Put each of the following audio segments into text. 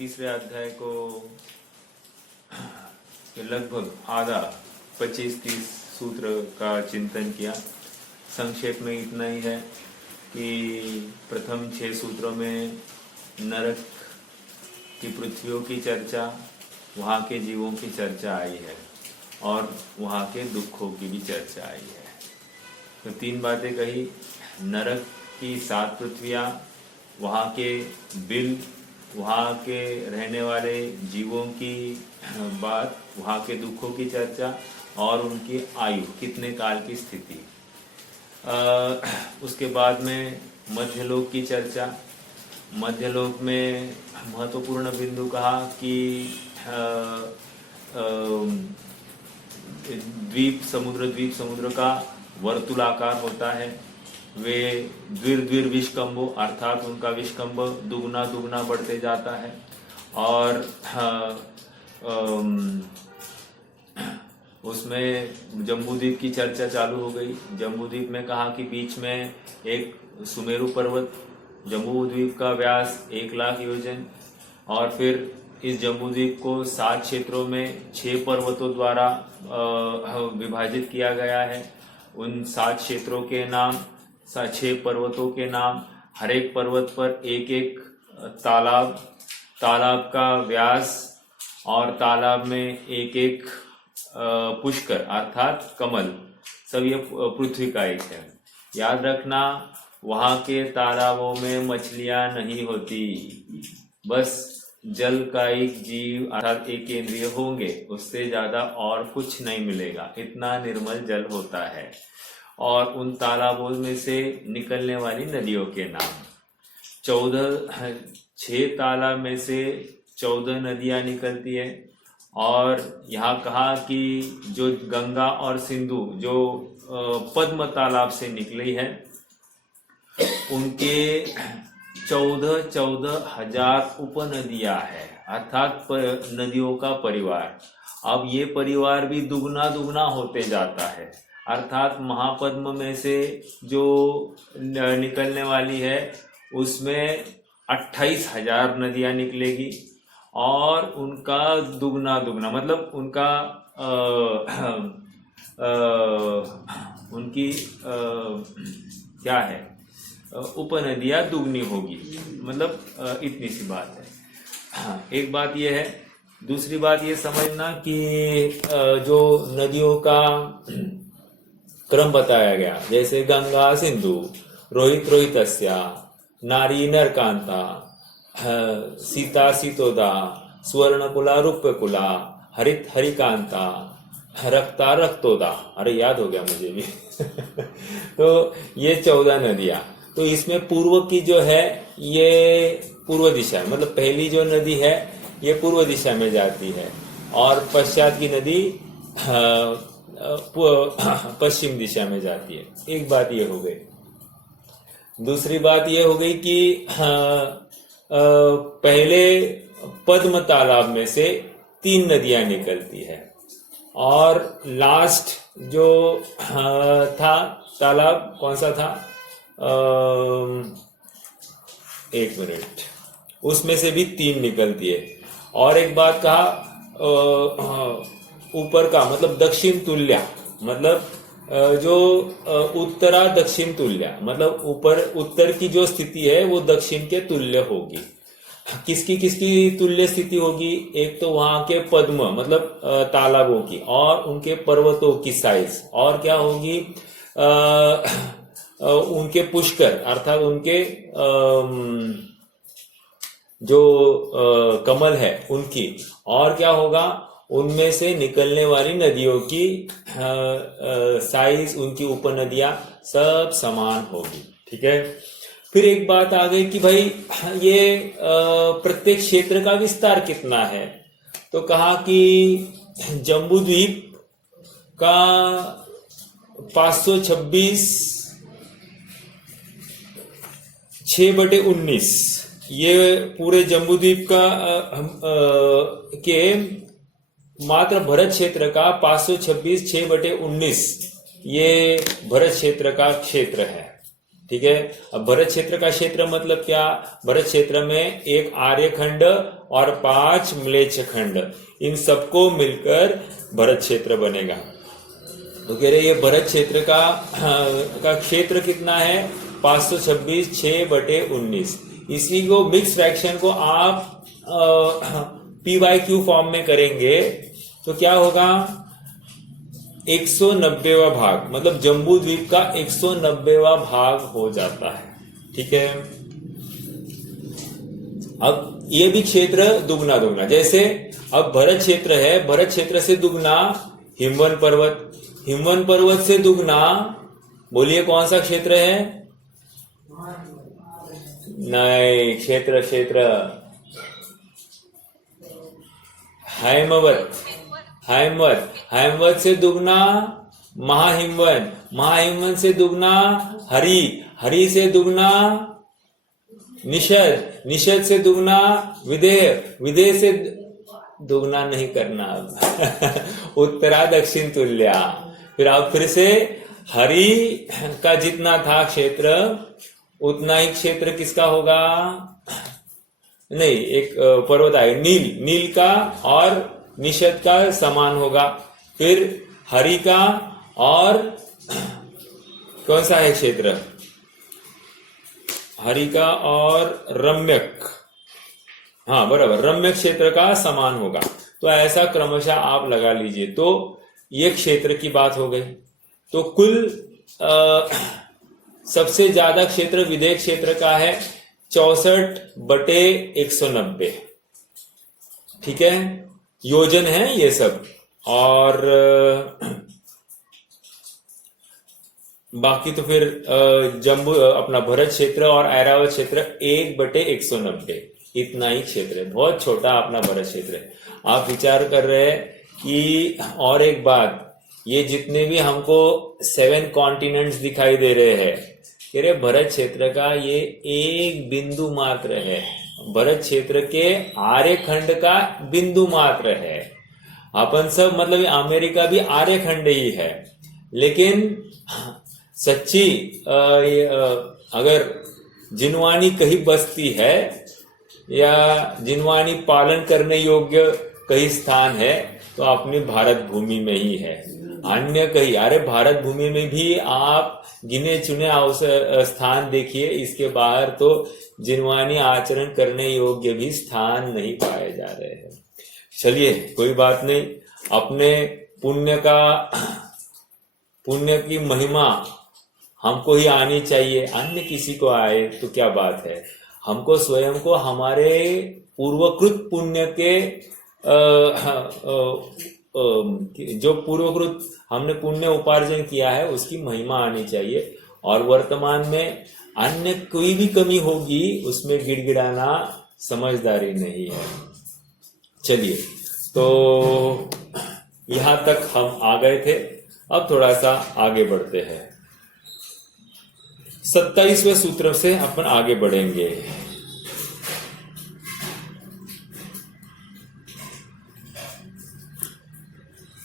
तीसरे अध्याय को लगभग आधा 25-30 सूत्र का चिंतन किया। संक्षेप में इतना ही है कि प्रथम 6 सूत्रों में नरक की पृथ्वियों की चर्चा, वहाँ के जीवों की चर्चा आई है और वहाँ के दुखों की भी चर्चा आई है। तो 3 बातें कही, नरक की 7 पृथ्वियाँ, वहाँ के बिल, वहाँ के रहने वाले जीवों की बात, वहाँ के दुखों की चर्चा और उनकी आयु, कितने काल की स्थिति। उसके बाद में मध्यलोक की चर्चा। मध्यलोक में महत्वपूर्ण बिंदु कहा कि द्वीप समुद्र का वर्तुलाकार होता है। वे द्विर विष्कंभो अर्थात उनका विष्कंभ दुगना दुगना बढ़ते जाता है। और उसमें जम्बूद्वीप की चर्चा चालू हो गई। जम्बूद्वीप में कहा कि बीच में एक सुमेरु पर्वत, जम्बूद्वीप का व्यास 1,00,000 योजन, और फिर इस जम्बूद्वीप को 7 क्षेत्रों में 6 पर्वतों द्वारा विभाजित किया गया है। उन 7 क्षेत्रों के नाम, 6 पर्वतों के नाम, हर एक पर्वत पर एक एक तालाब, तालाब का व्यास और तालाब में एक एक पुष्कर अर्थात कमल, सब ये पृथ्वी का एक है। याद रखना, वहाँ के तालाबों में मछलियां नहीं होती, बस जल का एक जीव अर्थात एक केंद्रीय होंगे, उससे ज्यादा और कुछ नहीं मिलेगा, इतना निर्मल जल होता है। और उन तालाबों में से निकलने वाली नदियों के नाम 6 तालाब में से 14 नदियां निकलती है। और यहाँ कहा कि जो गंगा और सिंधु जो पद्म तालाब से निकली है, उनके 14,000 उपनदियां है अर्थात नदियों का परिवार। अब ये परिवार भी दुगना दुगना होते जाता है, अर्थात महापद्म में से जो निकलने वाली है उसमें 28,000 नदियां निकलेगी और उनका दुगना दुगना मतलब उनका उनकी क्या है, उपनदियां दुगनी होगी, मतलब इतनी सी बात है। एक बात यह है। दूसरी बात ये समझना कि जो नदियों का क्रम बताया गया, जैसे गंगा सिंधु, रोहित रोहितस्या, नारी नरकांता, सीता सीतोदा, स्वर्णकुला रूप्यकुला, हरित हरिकांता, रक्ता रक्तोदा, अरे याद हो गया मुझे भी तो ये 14 नदियां। तो इसमें पूर्व की जो है ये पूर्व दिशा, मतलब पहली जो नदी है ये पूर्व दिशा में जाती है और पश्चात की नदी पश्चिम दिशा में जाती है। एक बात ये हो गई। दूसरी बात ये हो गई कि पहले पद्म तालाब में से 3 नदियां निकलती है और लास्ट जो था तालाब कौन सा था, 1 मिनट, उसमें से भी 3 निकलती है। और एक बात कहा, ऊपर का मतलब दक्षिण तुल्य, मतलब जो उत्तरा दक्षिण तुल्य, मतलब ऊपर उत्तर की जो स्थिति है वो दक्षिण के तुल्य होगी। किसकी किसकी तुल्य स्थिति होगी, एक तो वहां के पद्म मतलब तालाबों की और उनके पर्वतों की साइज, और क्या होगी उनके पुष्कर अर्थात उनके जो कमल है उनकी, और क्या होगा उनमें से निकलने वाली नदियों की साइज, उनकी उपनदियां सब समान होगी। ठीक है। फिर एक बात आ गई कि भाई ये प्रत्येक क्षेत्र का विस्तार कितना है, तो कहा कि जम्बूद्वीप का 526 6/19, ये पूरे जम्बूद्वीप का के मात्र भरत क्षेत्र का 526 6/19 ये भरत क्षेत्र का क्षेत्र है। ठीक है। अब भरत क्षेत्र का क्षेत्र मतलब क्या, भरत क्षेत्र में एक आर्यखंड और 5 म्लेच्छ खंड, इन सबको मिलकर भरत क्षेत्र बनेगा। तो कह रहे ये भरत क्षेत्र का क्षेत्र कितना है, 526 6/19। इसी को मिक्स फ्रैक्शन को आप PYQ फॉर्म में करेंगे तो क्या होगा, 190वां भाग, मतलब जम्बू द्वीप का 190वां भाग हो जाता है। ठीक है। अब ये भी क्षेत्र दुगना दुगना, जैसे अब भरत क्षेत्र है, भरत क्षेत्र से दुगना हिमवन पर्वत, हिमवन पर्वत से दुगना, बोलिए कौन सा क्षेत्र है, नहीं, क्षेत्र क्षेत्र हैमवत, हैमवत, हैमवत से दुगना महाहिमवन, महाहिमवन से दुगना हरि, हरि से दुगना निषद, निषद से दुगना विदेह, विदेह से दुगना नहीं करना उत्तरा दक्षिण तुल्या। फिर आप फिर से हरि का जितना था क्षेत्र उतना ही क्षेत्र किसका होगा, नहीं, एक पर्वत आए नील, नील का और निषद का समान होगा। फिर हरि का और कौन सा है क्षेत्र, हरि का और रम्यक, हाँ बराबर, रम्यक क्षेत्र का समान होगा। तो ऐसा क्रमशः आप लगा लीजिए। तो ये क्षेत्र की बात हो गई। तो कुल सबसे ज्यादा क्षेत्र विदेह क्षेत्र का है 64/190, ठीक है, योजन है ये सब। और बाकी तो फिर जम्बू अपना भरत क्षेत्र और ऐरावत क्षेत्र 1/190, इतना ही क्षेत्र है, बहुत छोटा अपना भरत क्षेत्र है। आप विचार कर रहे हैं कि, और एक बात, ये जितने भी हमको 7 कॉन्टिनेंट्स दिखाई दे रहे हैं, कह रहे भरत क्षेत्र का ये एक बिंदु मात्र है, भरत क्षेत्र के आर्यखंड का बिंदु मात्र है। अपन सब मतलब अमेरिका भी आर्यखंड ही है, लेकिन सच्ची अगर जिनवानी कहीं बसती है या जिनवानी पालन करने योग्य कहीं स्थान है तो अपनी भारत भूमि में ही है, अन्य कहीं, अरे भारत भूमि में भी आप गिने चुने स्थान देखिए, इसके बाहर तो जिनवानी आचरण करने योग्य भी स्थान नहीं पाए जा रहे हैं। चलिए कोई बात नहीं, अपने पुण्य की महिमा हमको ही आनी चाहिए, अन्य किसी को आए तो क्या बात है। हमको स्वयं को हमारे पूर्वकृत पुण्य के जो पूर्वकृत हमने पुण्य उपार्जन किया है उसकी महिमा आनी चाहिए। और वर्तमान में अन्य कोई भी कमी होगी उसमें गिड़गिड़ाना समझदारी नहीं है। चलिए, तो यहां तक हम आ गए थे, अब थोड़ा सा आगे बढ़ते हैं। 27वें सूत्र से अपन आगे बढ़ेंगे।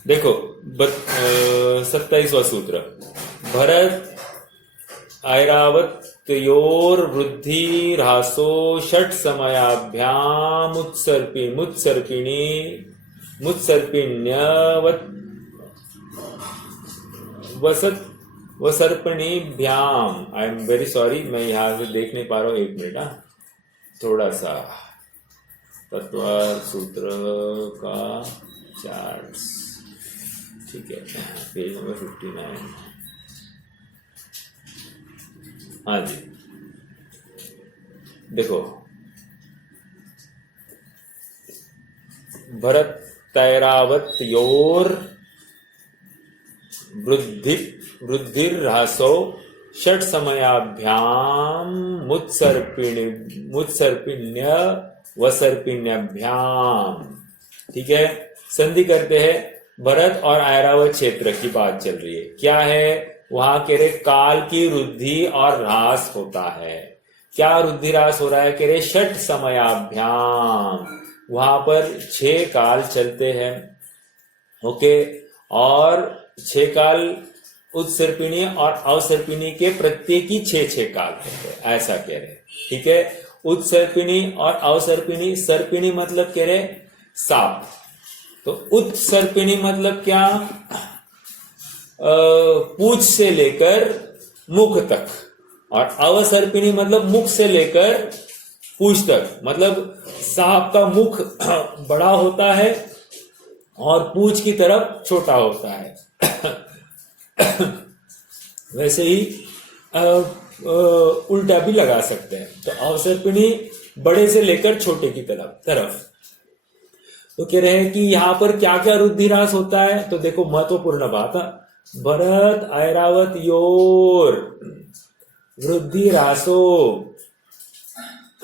देखो 27वां सूत्र, भरत ऐरावत्योर वृद्धि ह्रासो षट समयाभ्याम मुत्सर्पिण्यवत वसर्पणीभ्याम। आई एम वेरी सॉरी, मैं यहां से देख नहीं पा रहा हूं, एक मिनट, थोड़ा सा तत्वार सूत्र का चार्ट, ठीक है, पेज नंबर 59, हाँ जी। देखो, भरत तैरावत्योर वृद्धिर्ह्रासो षट समयाभ्याम मुत्सर्पिण्य वसर्पिण्यभ्याम, ठीक है। संधि करते हैं, भरत और ऐरावत क्षेत्र की बात चल रही है। क्या है वहां, कह रहे काल की वृद्धि और ह्रास होता है। क्या वृद्धि ह्रास हो रहा है, कह रहे षट समयाभ्याम, वहां पर 6 काल चलते हैं, ओके। और 6 काल उत्सर्पिणी और अवसर्पिणी के प्रत्येक ही 6 काल होते हैं, ऐसा कह रहे। ठीक है, उत्सर्पिणी और अवसर्पिणी। सर्पिणी मतलब कह रहे सांप, तो उत्सर्पिणी मतलब क्या, पूंछ से लेकर मुख तक, और अवसर्पिणी मतलब मुख से लेकर पूंछ तक। मतलब सांप का मुख बड़ा होता है और पूंछ की तरफ छोटा होता है। वैसे ही उल्टा भी लगा सकते हैं। तो अवसर्पिणी बड़े से लेकर छोटे की तरफ। तो कह रहे हैं कि यहां पर क्या क्या रुद्धिरास होता है। तो देखो महत्वपूर्ण बात, भरत ऐरावत योर वृद्धिरासो।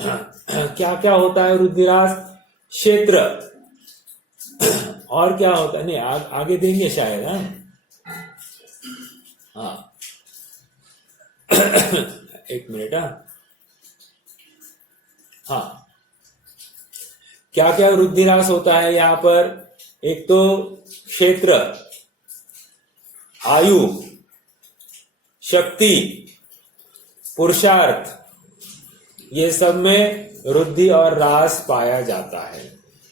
क्या क्या होता है रुद्धिरास, क्षेत्र, और क्या होता है, नहीं आगे देंगे शायद। हाँ एक मिनट। हाँ, क्या क्या रुद्धिरास होता है यहाँ पर। एक तो क्षेत्र, आयु, शक्ति, पुरुषार्थ, ये सब में रुद्धि और रास पाया जाता है।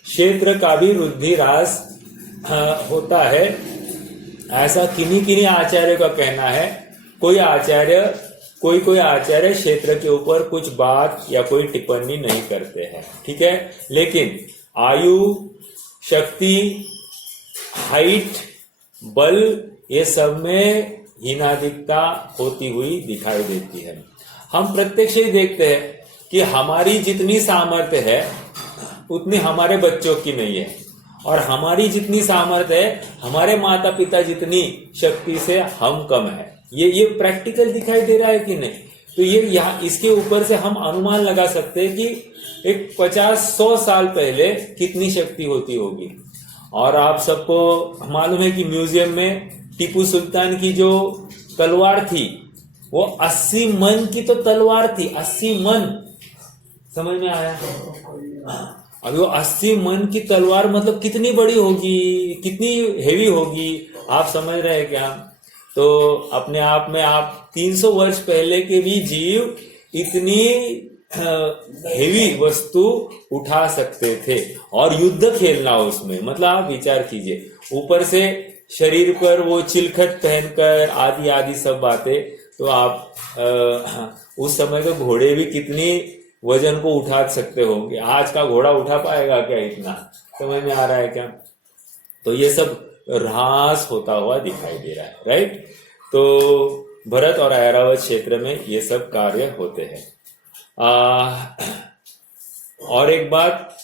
क्षेत्र का भी रुद्धि रास होता है, ऐसा किन्हीं आचार्य का कहना है। कोई आचार्य क्षेत्र के ऊपर कुछ बात या कोई टिप्पणी नहीं करते हैं। ठीक है, लेकिन आयु, शक्ति, हाइट, बल, ये सब में हीनाधिकता होती हुई दिखाई देती है। हम प्रत्यक्ष ही देखते हैं कि हमारी जितनी सामर्थ्य है उतनी हमारे बच्चों की नहीं है, और हमारी जितनी सामर्थ्य है हमारे माता पिता जितनी शक्ति से हम कम है। ये प्रैक्टिकल दिखाई दे रहा है कि नहीं। तो ये यहाँ इसके ऊपर से हम अनुमान लगा सकते हैं कि एक 50-100 साल पहले कितनी शक्ति होती होगी। और आप सबको मालूम है कि म्यूजियम में टीपू सुल्तान की जो तलवार थी वो 80 मन की तो तलवार थी, 80 मन, समझ में आया। अब वो 80 मन की तलवार मतलब कितनी बड़ी होगी, कितनी हेवी होगी, आप समझ रहे हैं क्या। तो अपने आप में आप 300 वर्ष पहले के भी जीव इतनी हेवी वस्तु उठा सकते थे, और युद्ध खेलना उसमें, मतलब आप विचार कीजिए, ऊपर से शरीर पर वो चिलखत पहनकर आदि सब बातें। तो आप उस समय के घोड़े भी कितनी वजन को उठा सकते होंगे। आज का घोड़ा उठा पाएगा क्या इतना, समझ में आ रहा है क्या। तो ये सब ह्रास होता हुआ दिखाई दे रहा है, राइट। तो भरत और ऐरावत क्षेत्र में ये सब कार्य होते हैं। और एक बात,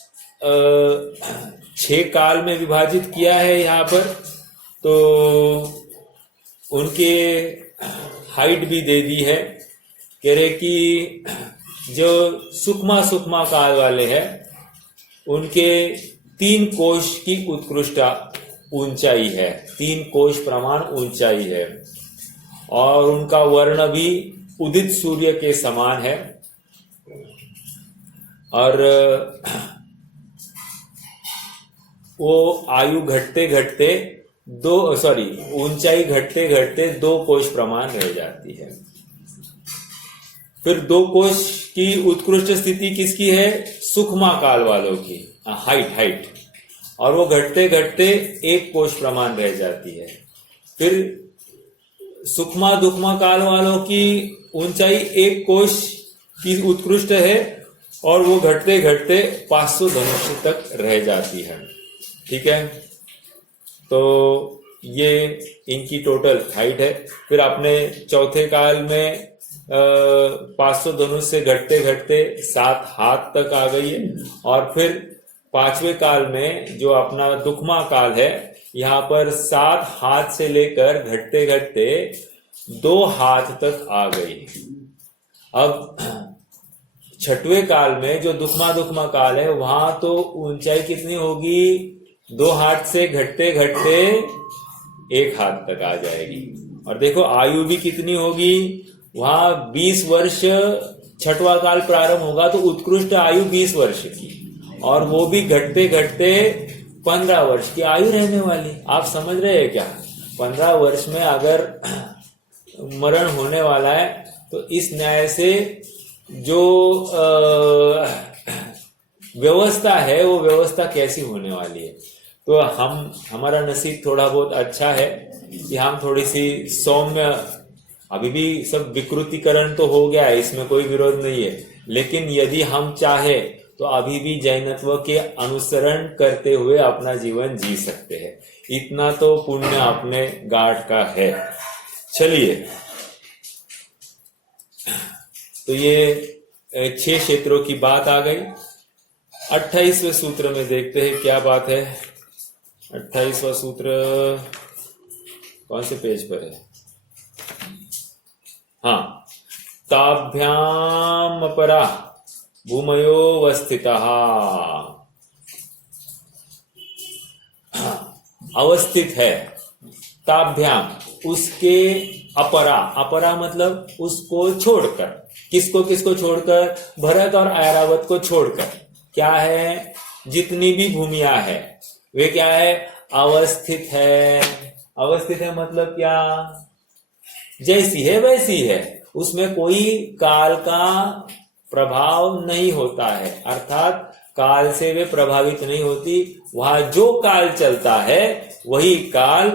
6 काल में विभाजित किया है यहाँ पर। तो उनके हाइट भी दे दी है, कह रहे कि जो सूक्ष्मा काल वाले हैं उनके 3 कोश की उत्कृष्ट ऊंचाई है, 3 कोश प्रमाण ऊंचाई है, और उनका वर्ण भी उदित सूर्य के समान है। और वो आयु घटते घटते ऊंचाई घटते घटते 2 कोश प्रमाण रह जाती है। फिर 2 कोश की उत्कृष्ट स्थिति किसकी है, सूक्ष्मा काल वालों की हाइट, और वो घटते घटते 1 कोश प्रमाण रह जाती है। फिर सूक्ष्मा दुक्ष्मा काल वालों की ऊंचाई 1 कोश की उत्कृष्ट है, और वो घटते घटते 500 धनुष तक रह जाती है। ठीक है, तो ये इनकी टोटल हाइट है। फिर अपने चौथे काल में 500 धनुष से घटते घटते 7 हाथ तक आ गई है, और फिर 5वें काल में जो अपना दुक्ष्मा काल है, यहाँ पर 7 हाथ से लेकर घटते घटते 2 हाथ तक आ गई। अब 6वें काल में जो दुक्ष्मा काल है, वहां तो ऊंचाई कितनी होगी, 2 हाथ से घटते घटते 1 हाथ तक आ जाएगी। और देखो आयु भी कितनी होगी, वहां 20 वर्ष 6वां काल प्रारंभ होगा तो उत्कृष्ट आयु 20 वर्ष की, और वो भी घटते घटते 15 वर्ष की आयु रहने वाली। आप समझ रहे हैं क्या, 15 वर्ष में अगर मरण होने वाला है, तो इस न्याय से जो व्यवस्था है वो व्यवस्था कैसी होने वाली है। तो हमारा नसीब थोड़ा बहुत अच्छा है कि हम थोड़ी सी सौम्य, अभी भी सब विकृतिकरण तो हो गया है, इसमें कोई विरोध नहीं है, लेकिन यदि हम चाहे तो अभी भी जैनत्व के अनुसरण करते हुए अपना जीवन जी सकते हैं। इतना तो पुण्य अपने गांठ का है। चलिए, तो ये 6 क्षेत्रों की बात आ गई। 28वें सूत्र में देखते हैं क्या बात है। 28वां सूत्र कौन से पेज पर है? हाँ, ताभ्याम अपरा भूमयो वस्थितः, अवस्थित है। ताभ्याम, उसके अपरा, अपरा मतलब उसको छोड़कर, किसको किसको छोड़कर? भरत और ऐरावत को छोड़कर। क्या है? जितनी भी भूमिया है वे क्या है? अवस्थित है। अवस्थित है मतलब क्या? जैसी है वैसी है, उसमें कोई काल का प्रभाव नहीं होता है, अर्थात काल से वे प्रभावित नहीं होती। वहां जो काल चलता है वही काल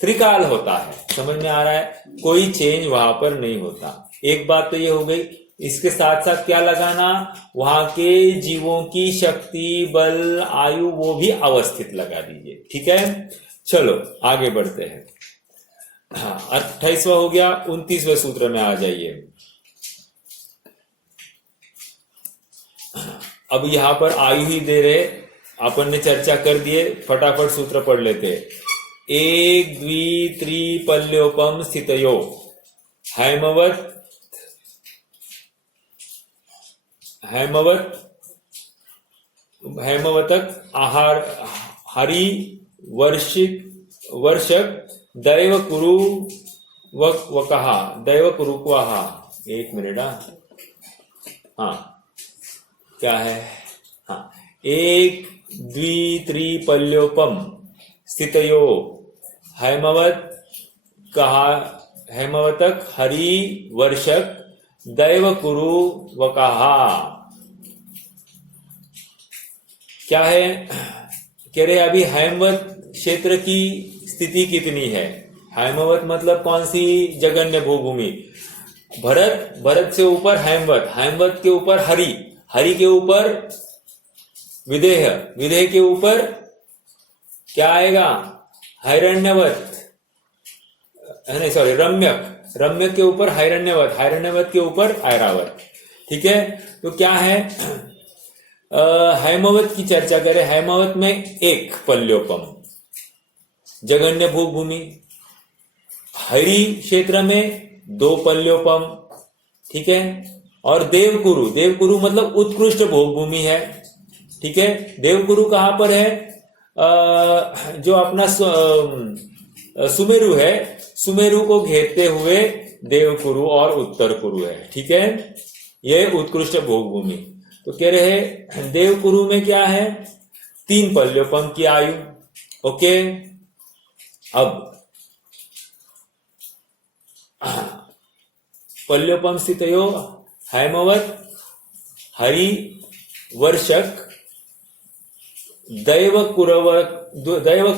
त्रिकाल होता है। समझ में आ रहा है? कोई चेंज वहां पर नहीं होता। एक बात तो ये हो गई। इसके साथ साथ क्या लगाना? वहां के जीवों की शक्ति, बल, आयु वो भी अवस्थित लगा दीजिए। ठीक है, चलो आगे बढ़ते हैं। 28वां हो गया। 29वें सूत्र में आ जाइए। अब यहां पर आयु ही दे रहे, अपन ने चर्चा कर दिए, फटाफट सूत्र पढ़ लेते। एक द्वि त्रिपल्योपम स्थितयो हैमवत हैमवतक आहार हरि वर्षक दैव कुरु वकहा दैव कुरु क्वाहा। एक मिनट। हाँ, क्या है? हाँ, एक द्वि त्रिपल्योपम स्थितयो हैमवत कहा, हैमवतक हरि वर्षक दैव कुरु वकहा। क्या है? कह रहे अभी हैमवत क्षेत्र की स्थिति कितनी है? हैमवत मतलब कौन सी जगन्य भूभूमि? भरत से ऊपर हैमवत, हैमवत के ऊपर हरि, हरि के ऊपर विदेह, विदेह के ऊपर क्या आएगा? हिरण्यवत, नहीं सॉरी, रम्यक, रम्यक के ऊपर हिरण्यवत, हिरण्यवत के ऊपर ऐरावत। ठीक है, तो क्या है? हैमवत की चर्चा करें। हैमवत में एक पल्योपम जगन्य भूभूमि, हरि क्षेत्र में 2 पल्योपम। ठीक है, और देवकुरु, देवकुरु मतलब उत्कृष्ट भूभूमि है। ठीक है, देवकुरु कहां पर है? जो अपना सुमेरु है, सुमेरु को घेरते हुए देवकुरु और उत्तर कुरु है। ठीक है, यह उत्कृष्ट भूभूमि। तो कह रहे देवकुरु में क्या है? 3 पल्योपम की आयु। ओके, अब पल्योपम स्थितयो हैमवत हरि वर्षक दैव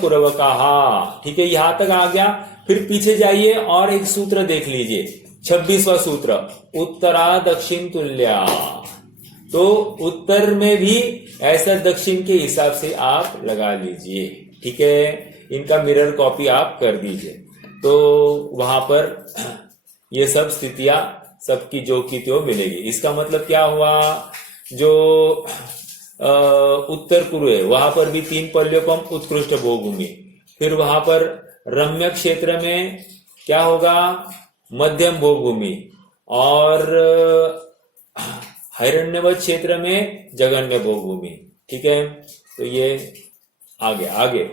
कुरवकाहा। ठीक है, यहां तक आ गया। फिर पीछे जाइए और एक सूत्र देख लीजिए, 26वां सूत्र, उत्तरा दक्षिण तुल्या। तो उत्तर में भी ऐसा दक्षिण के हिसाब से आप लगा लीजिए। ठीक है, इनका मिरर कॉपी आप कर दीजिए, तो वहां पर ये सब स्थितियां सबकी जो की त्यो मिलेगी। इसका मतलब क्या हुआ? जो उत्तर कुरु है वहां पर भी 3 पल्योपम उत्कृष्ट भूभूमि। फिर वहां पर रम्य क्षेत्र में क्या होगा? मध्यम भूभूमि, और हिरण्यवत क्षेत्र में जगन्य भूभूमि। ठीक है, तो ये आगे आगे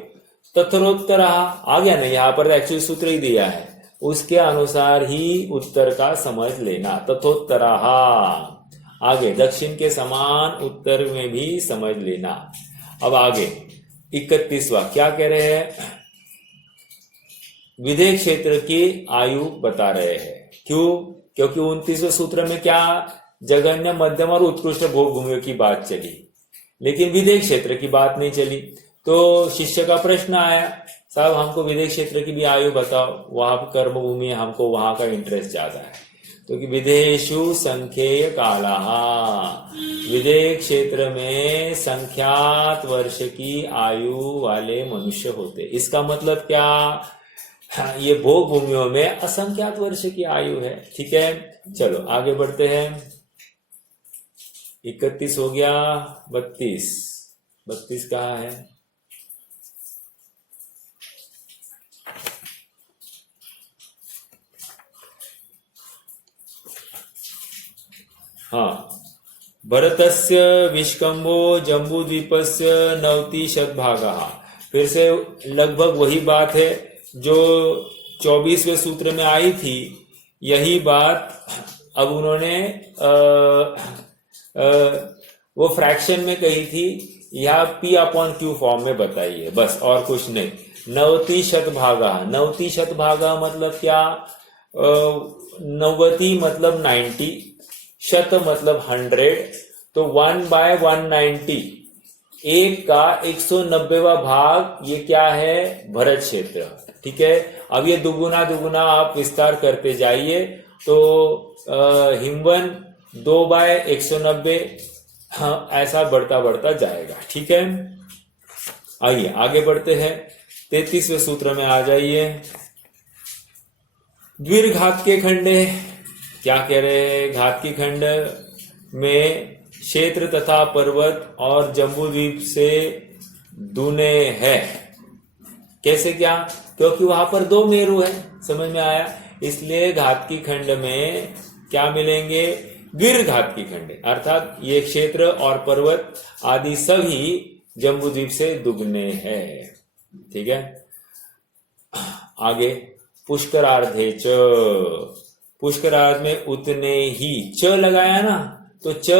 तथरोत्तर आ गया ना, यहां पर एक्चुअली सूत्र ही दिया है, उसके अनुसार ही उत्तर का समझ लेना। तथोत्तरा आगे दक्षिण के समान उत्तर में भी समझ लेना। अब आगे 31वां क्या कह रहे हैं? विधेय क्षेत्र की आयु बता रहे हैं। क्यों? क्योंकि 29वें सूत्र में क्या जघन्य, मध्यम और उत्कृष्ट भोग भूमियों की बात चली, लेकिन विधेय क्षेत्र की बात नहीं चली। तो शिष्य का प्रश्न आया, साहब हमको विधेय क्षेत्र की भी आयु बताओ, वहां पर कर्म भूमि है, हमको वहां का इंटरेस्ट ज्यादा है। तो कि विधेयेषु संख्येय कालः, विधेय क्षेत्र में संख्यात वर्ष की आयु वाले मनुष्य होते। इसका मतलब क्या? ये भोग भूमियों में असंख्यात वर्ष की आयु है। ठीक है, चलो आगे बढ़ते हैं। 31 हो गया, 32 कहाँ है? हाँ, भरतस्य विष्कंभो जम्बूद्वीपस्य 90% फिर से लगभग वही बात है जो 24वें सूत्र में आई थी। यही बात अब उन्होंने वो फ्रैक्शन में कही थी, यह P/Q फॉर्म में बताई है, बस और कुछ नहीं। 90% मतलब क्या? 90 मतलब 90, शत मतलब 100, तो 1/190, एक का 190वां भाग, ये क्या है? भरत क्षेत्र। ठीक है, अब ये दुगुना आप विस्तार करते जाइए तो हिमवन 2/190, हाँ, ऐसा बढ़ता जाएगा। ठीक है, आइए आगे बढ़ते हैं। 33वें सूत्र में आ जाइए। द्विर्घात के खंडे क्या कह रहे हैं? घात की खंड में क्षेत्र तथा पर्वत और जम्बूद्वीप से दूने है। कैसे क्या? क्योंकि वहां पर 2 मेरु है, समझ में आया? इसलिए घात की खंड में क्या मिलेंगे? द्विर्घात की खंड, अर्थात ये क्षेत्र और पर्वत आदि सभी जम्बूद्वीप से दुगने हैं। ठीक है, आगे पुष्करार्धे च, पुष्करार्ध में उतने ही, च लगाया ना, तो च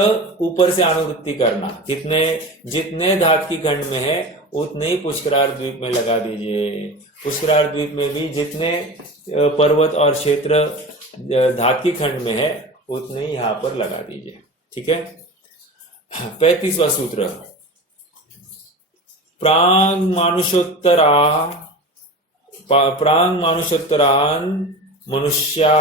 ऊपर से अनुवृत्ति करना, जितने धात की खंड में है उतने ही पुष्करार्ध द्वीप में लगा दीजिए। पुष्करार्ध द्वीप में भी जितने पर्वत और क्षेत्र धात की खंड में है उतने ही यहां पर लगा दीजिए। ठीक है, 35वां सूत्र। प्रांग मानुषोत्तरान मनुष्या,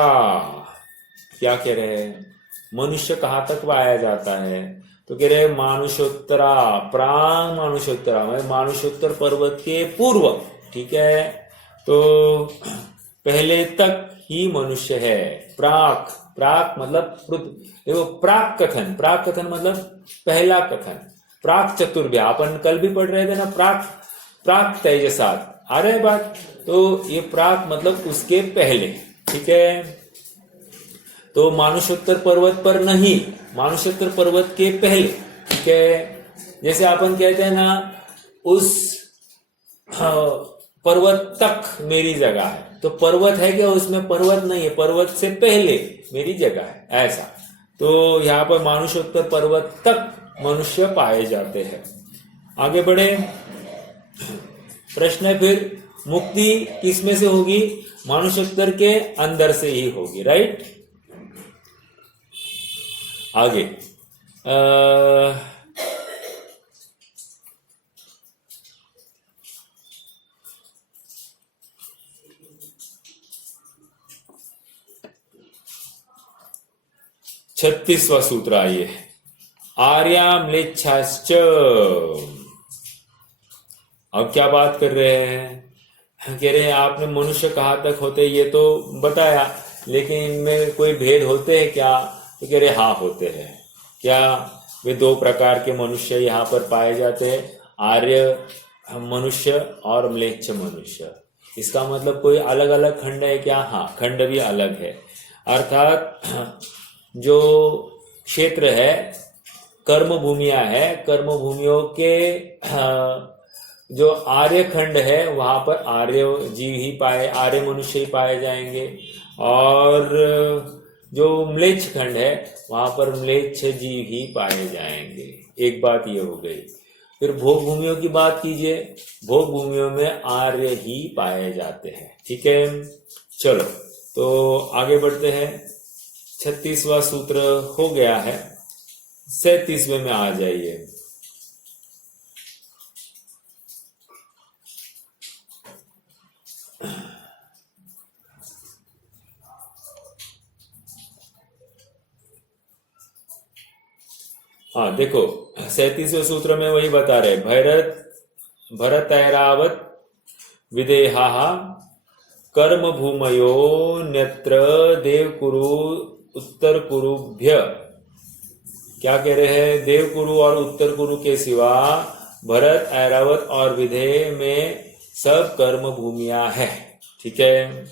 क्या कह रहे हैं? मनुष्य कहां तक पाया जाता है? तो कह रहे मानुषोत्तरा, प्रांग मानुषोत्तरा, मानुषोत्तर पर्वत के पूर्व। ठीक है, तो पहले तक ही मनुष्य है। प्राक मतलब देखो, प्राक कथन मतलब पहला कथन। प्राक चतुर्भ्या, अपन कल भी पढ़ रहे थे ना, प्राक तेजसात, आ रहे बात? तो ये प्राक मतलब उसके पहले। ठीक है, तो मानुषोत्तर पर्वत पर नहीं, मानुषोत्तर पर्वत के पहले। ठीक है, जैसे अपन कहते हैं ना, उस पर्वत तक मेरी जगह है, तो पर्वत है क्या? उसमें पर्वत नहीं है, पर्वत से पहले मेरी जगह है, ऐसा। तो यहाँ पर मानुषोत्तर पर्वत तक मनुष्य पाए जाते हैं। आगे बढ़े, प्रश्न है फिर, मुक्ति किसमें से होगी? मानुषोत्तर के अंदर से ही होगी, राइट? आगे 36वां सूत्र आइए। आर्याम्लेच्छाश्च, अब क्या बात कर रहे हैं? कह रहे हैं आपने मनुष्य कहाँ तक होते ये तो बताया, लेकिन इनमें कोई भेद होते हैं क्या? तो कह रहे हाँ होते हैं। क्या? वे 2 प्रकार के मनुष्य यहाँ पर पाए जाते हैं, आर्य मनुष्य और म्लेच्छ मनुष्य। इसका मतलब कोई अलग अलग खंड है क्या? हाँ, खंड भी अलग है। अर्थात जो क्षेत्र है, कर्म भूमियां है, कर्म भूमियों के जो आर्य खंड है वहां पर आर्य जीव ही पाए, आर्य मनुष्य ही पाए जाएंगे, और जो म्लेच्छ खंड है वहां पर म्लेच्छ जीव ही पाए जाएंगे। एक बात ये हो गई। फिर भोग भूमियों की बात कीजिए, भोग भूमियों में आर्य ही पाए जाते हैं। ठीक है, चलो तो आगे बढ़ते हैं। 36वां सूत्र हो गया है, 37वें में आ जाइए। हाँ देखो, 37वें सूत्र में वही बता रहे, भरत ऐरावत विदेहा कर्म भूमयो न्यत्र देवकुरु उत्तर कुरुभ्य। क्या कह रहे हैं? देवकुरु और उत्तर कुरु के सिवा भरत ऐरावत और विदेह में सब कर्म भूमिया है। ठीक है,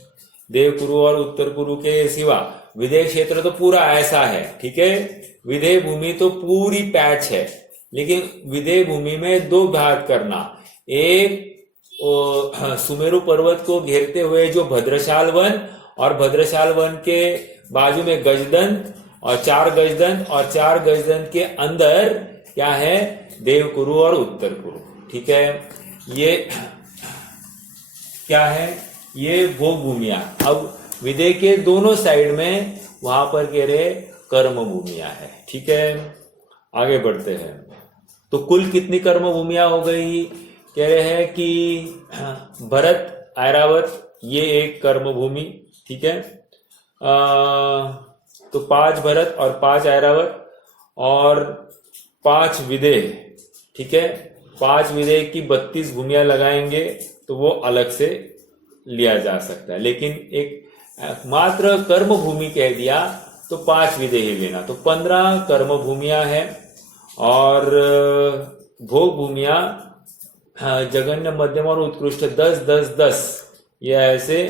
देवकुरु और उत्तर कुरु के सिवा विदेह क्षेत्र तो पूरा ऐसा है। ठीक है, विदेह भूमि तो पूरी पैच है, लेकिन विदेह भूमि में दो भाग करना, एक सुमेरु पर्वत को घेरते हुए जो भद्रशाल वन, और भद्रशाल वन के बाजू में गजदंत और 4 गजदंत, और 4 गजदंत के अंदर क्या है? देवकुरु और उत्तर कुरु। ठीक है, ये क्या है? ये भोग भूमिया। अब विदेह के दोनों साइड में वहां पर कह रहे कर्म भूमिया है। ठीक है, आगे बढ़ते हैं। तो कुल कितनी कर्म भूमिया हो गई? कह रहे हैं कि भरत ऐरावत ये एक कर्म भूमि। ठीक है, तो 5 भरत और 5 ऐरावत और 5 विदेह। ठीक है, 5 विदेह की 32 भूमिया लगाएंगे तो वो अलग से लिया जा सकता है, लेकिन एक मात्र कर्म भूमि कह दिया तो 5 विदेह ही लेना, तो 15 कर्म भूमिया है। और भोग भूमिया जघन्य, मध्यम और उत्कृष्ट 10 10 10, ये ऐसे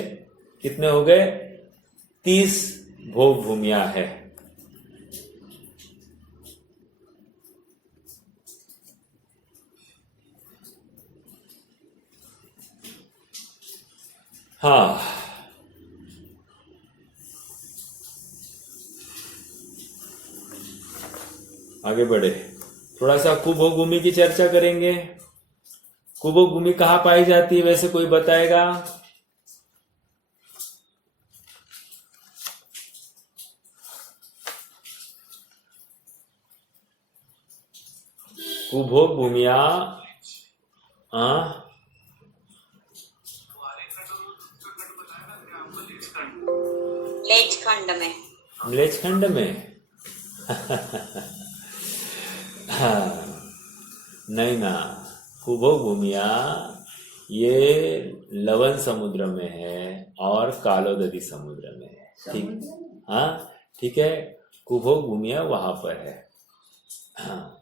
कितने हो गए? 30 भोग भूमिया है। हाँ, आगे बढ़े, थोड़ा सा कुभोग भूमि की चर्चा करेंगे। कुभोग भूमि कहाँ पाई जाती है वैसे कोई बताएगा? कुभोग भूमिया मलेचखंड में। मलेचखंड में हाँ, नहीं ना, कुभोग भूमिया ये लवण समुद्र में है और कालोदरी समुद्र में है। ठीक, हाँ ठीक है, कुभोग भूमिया वहां पर है। हाँ,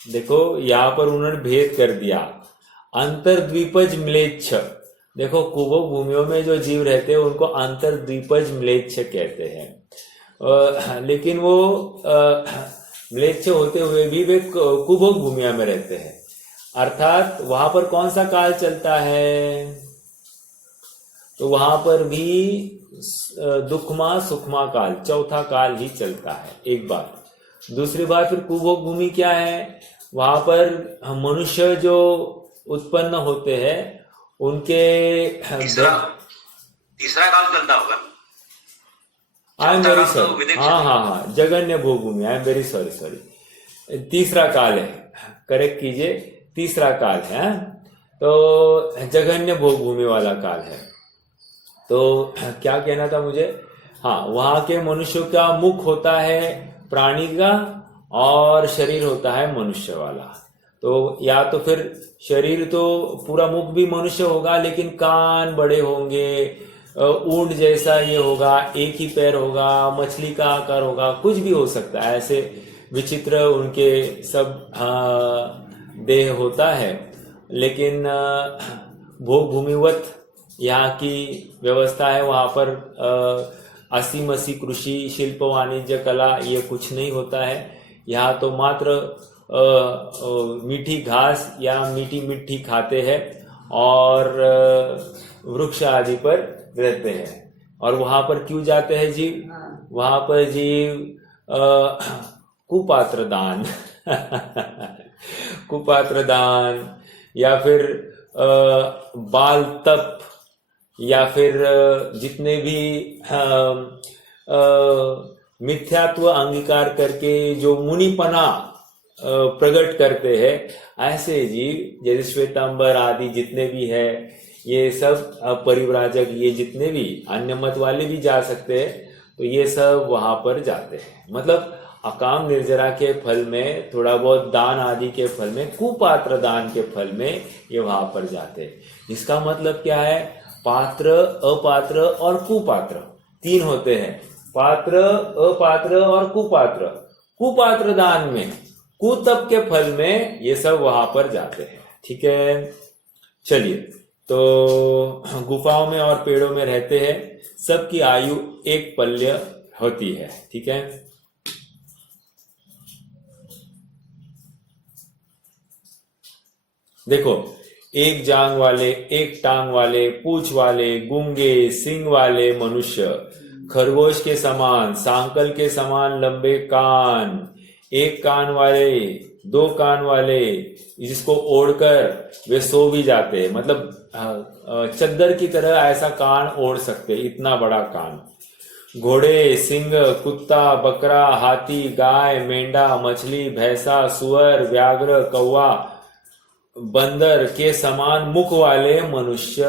देखो यहाँ पर उन्होंने भेद कर दिया, अंतर्द्वीपज म्लेच्छ। देखो कुभोग भूमियों में जो जीव रहते हैं उनको अंतर्द्वीपज म्लेच्छ कहते हैं, लेकिन वो म्लेच्छ होते हुए भी वे कुभोग भूमिया में रहते हैं। अर्थात वहां पर कौन सा काल चलता है? तो वहां पर भी दुखमा सुखमा काल, चौथा काल ही चलता है। एक बात। दूसरी बात, फिर कुभोग भूमि क्या है? वहां पर मनुष्य जो उत्पन्न होते हैं उनके तीसरा काल चलता होगा। आई एम वेरी सॉरी, हाँ, जघन्य भोग भूमि, आई एम वेरी सॉरी, तीसरा काल है, करेक्ट कीजिए, तीसरा काल है। तो जघन्य भोग भूमि वाला काल है। तो क्या कहना था मुझे? हाँ, वहां के मनुष्यों का मुख होता है प्राणी का और शरीर होता है मनुष्य वाला। तो या तो फिर शरीर तो पूरा मुख भी मनुष्य होगा, लेकिन कान बड़े होंगे, ऊंट जैसा ये होगा, एक ही पैर होगा, मछली का आकार होगा, कुछ भी हो सकता है। ऐसे विचित्र उनके सब देह होता है। लेकिन भोग भूमिवत यहाँ की व्यवस्था है, वहां पर अस्सी मसी कृषि शिल्प वाणिज्य कला ये कुछ नहीं होता है। यहाँ तो मात्र मीठी घास या मीठी मिट्टी खाते हैं और वृक्ष आदि पर रहते हैं। और वहां पर क्यों जाते हैं जीव? वहां पर जीव कुपात्र दान कुपात्र दान, या फिर बाल तप, या फिर जितने भी मिथ्यात्व अंगीकार करके जो मुनिपना प्रकट करते हैं, ऐसे जीव जैसे श्वेतांबर आदि जितने भी है, ये सब परिव्राजक, ये जितने भी अन्य मत वाले भी जा सकते हैं, तो ये सब वहां पर जाते हैं। मतलब अकाम निर्जरा के फल में, थोड़ा बहुत दान आदि के फल में, कुपात्र दान के फल में ये वहां पर जाते हैं। इसका मतलब क्या है? पात्र, अपात्र और कुपात्र तीन होते हैं, पात्र, अपात्र और कुपात्र। कुपात्र दान में, कुतप के फल में ये सब वहां पर जाते हैं। ठीक है, चलिए, तो गुफाओं में और पेड़ों में रहते हैं, सबकी आयु एक पल्य होती है। ठीक है, देखो, एक जांग वाले, एक टांग वाले, पूंछ वाले, गूंगे, सिंग वाले मनुष्य, खरगोश के समान, सांकल के समान लंबे कान, एक कान वाले, दो कान वाले, जिसको ओढ़कर वे सो भी जाते हैं। मतलब चद्दर की तरह ऐसा कान ओढ़ सकते, इतना बड़ा कान। घोड़े, सिंह, कुत्ता, बकरा, हाथी, गाय, मेंढा, मछली, भैंसा, सुअर, व्याघ्र, कौवा, बंदर के समान मुख वाले मनुष्य।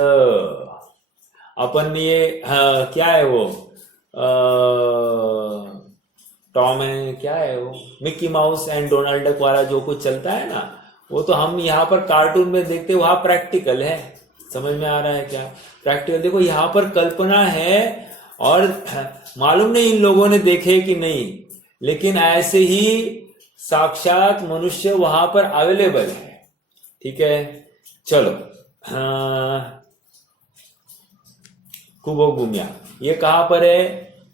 अपन ये क्या है वो, टॉम है, क्या है वो, Mickey mouse and Donald duck वाला जो कुछ चलता है ना, वो तो हम यहाँ पर कार्टून में देखते, वहां प्रैक्टिकल है। समझ में आ रहा है क्या? प्रैक्टिकल। देखो, यहाँ पर कल्पना है और मालूम नहीं इन लोगों ने देखे कि नहीं, लेकिन ऐसे ही साक्षात मनुष्य वहां पर अवेलेबल है। ठीक है, चलो, कुबोगुम्या ये कहां पर है?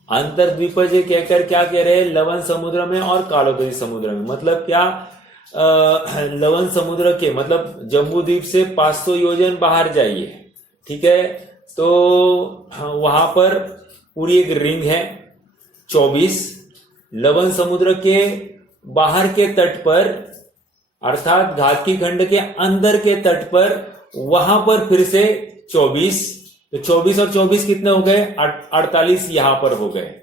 अंतर्द्वीपज कहकर क्या कह रहे हैं? लवण समुद्र में और कालोदरी समुद्र में। मतलब क्या? लवण समुद्र के मतलब जम्बू द्वीप से 500 योजन बाहर जाइए। ठीक है, तो वहां पर पूरी एक रिंग है 24। लवण समुद्र के बाहर के तट पर, अर्थात घातकी खंड के अंदर के तट पर, वहां पर फिर से 24। तो 24 और 24 कितने हो गए? 48 यहां पर हो गए।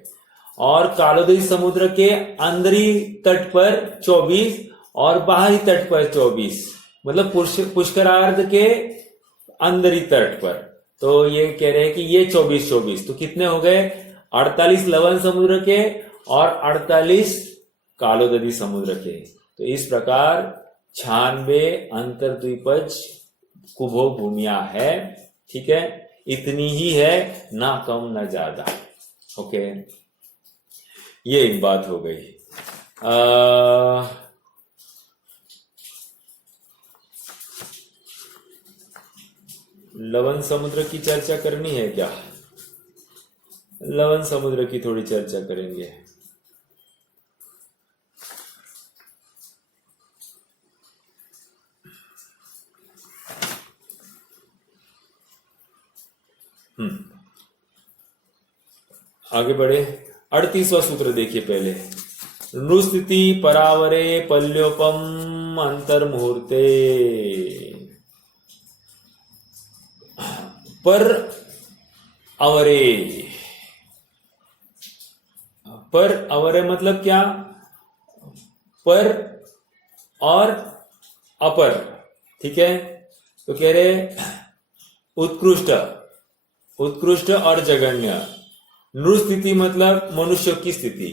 और कालोदरी समुद्र के अंदरी तट पर 24 और बाहरी तट पर 24, मतलब पुष्करार्ध के अंदरी तट पर। तो ये कह रहे हैं कि ये 24 तो कितने हो गए? 48 लवण समुद्र के और 48 कालोदरी समुद्र के। तो इस प्रकार 96 अंतर्द्वीपज कुभोग भूमिया है। ठीक है, इतनी ही है, ना कम ना ज्यादा। ओके, ये एक बात हो गई। लवण समुद्र की चर्चा करनी है क्या? लवण समुद्र की थोड़ी चर्चा करेंगे। आगे बढ़े, 38वां सूत्र देखिए पहले। नृस्थिति परावरे पल्योपम अंतर्मुहूर्ते। पर अवरे, पर अवरे मतलब क्या? पर और अपर। ठीक है, तो कह रहे उत्कृष्ट, उत्कृष्ट और जघन्य। नृस्थिति मतलब मनुष्य की स्थिति।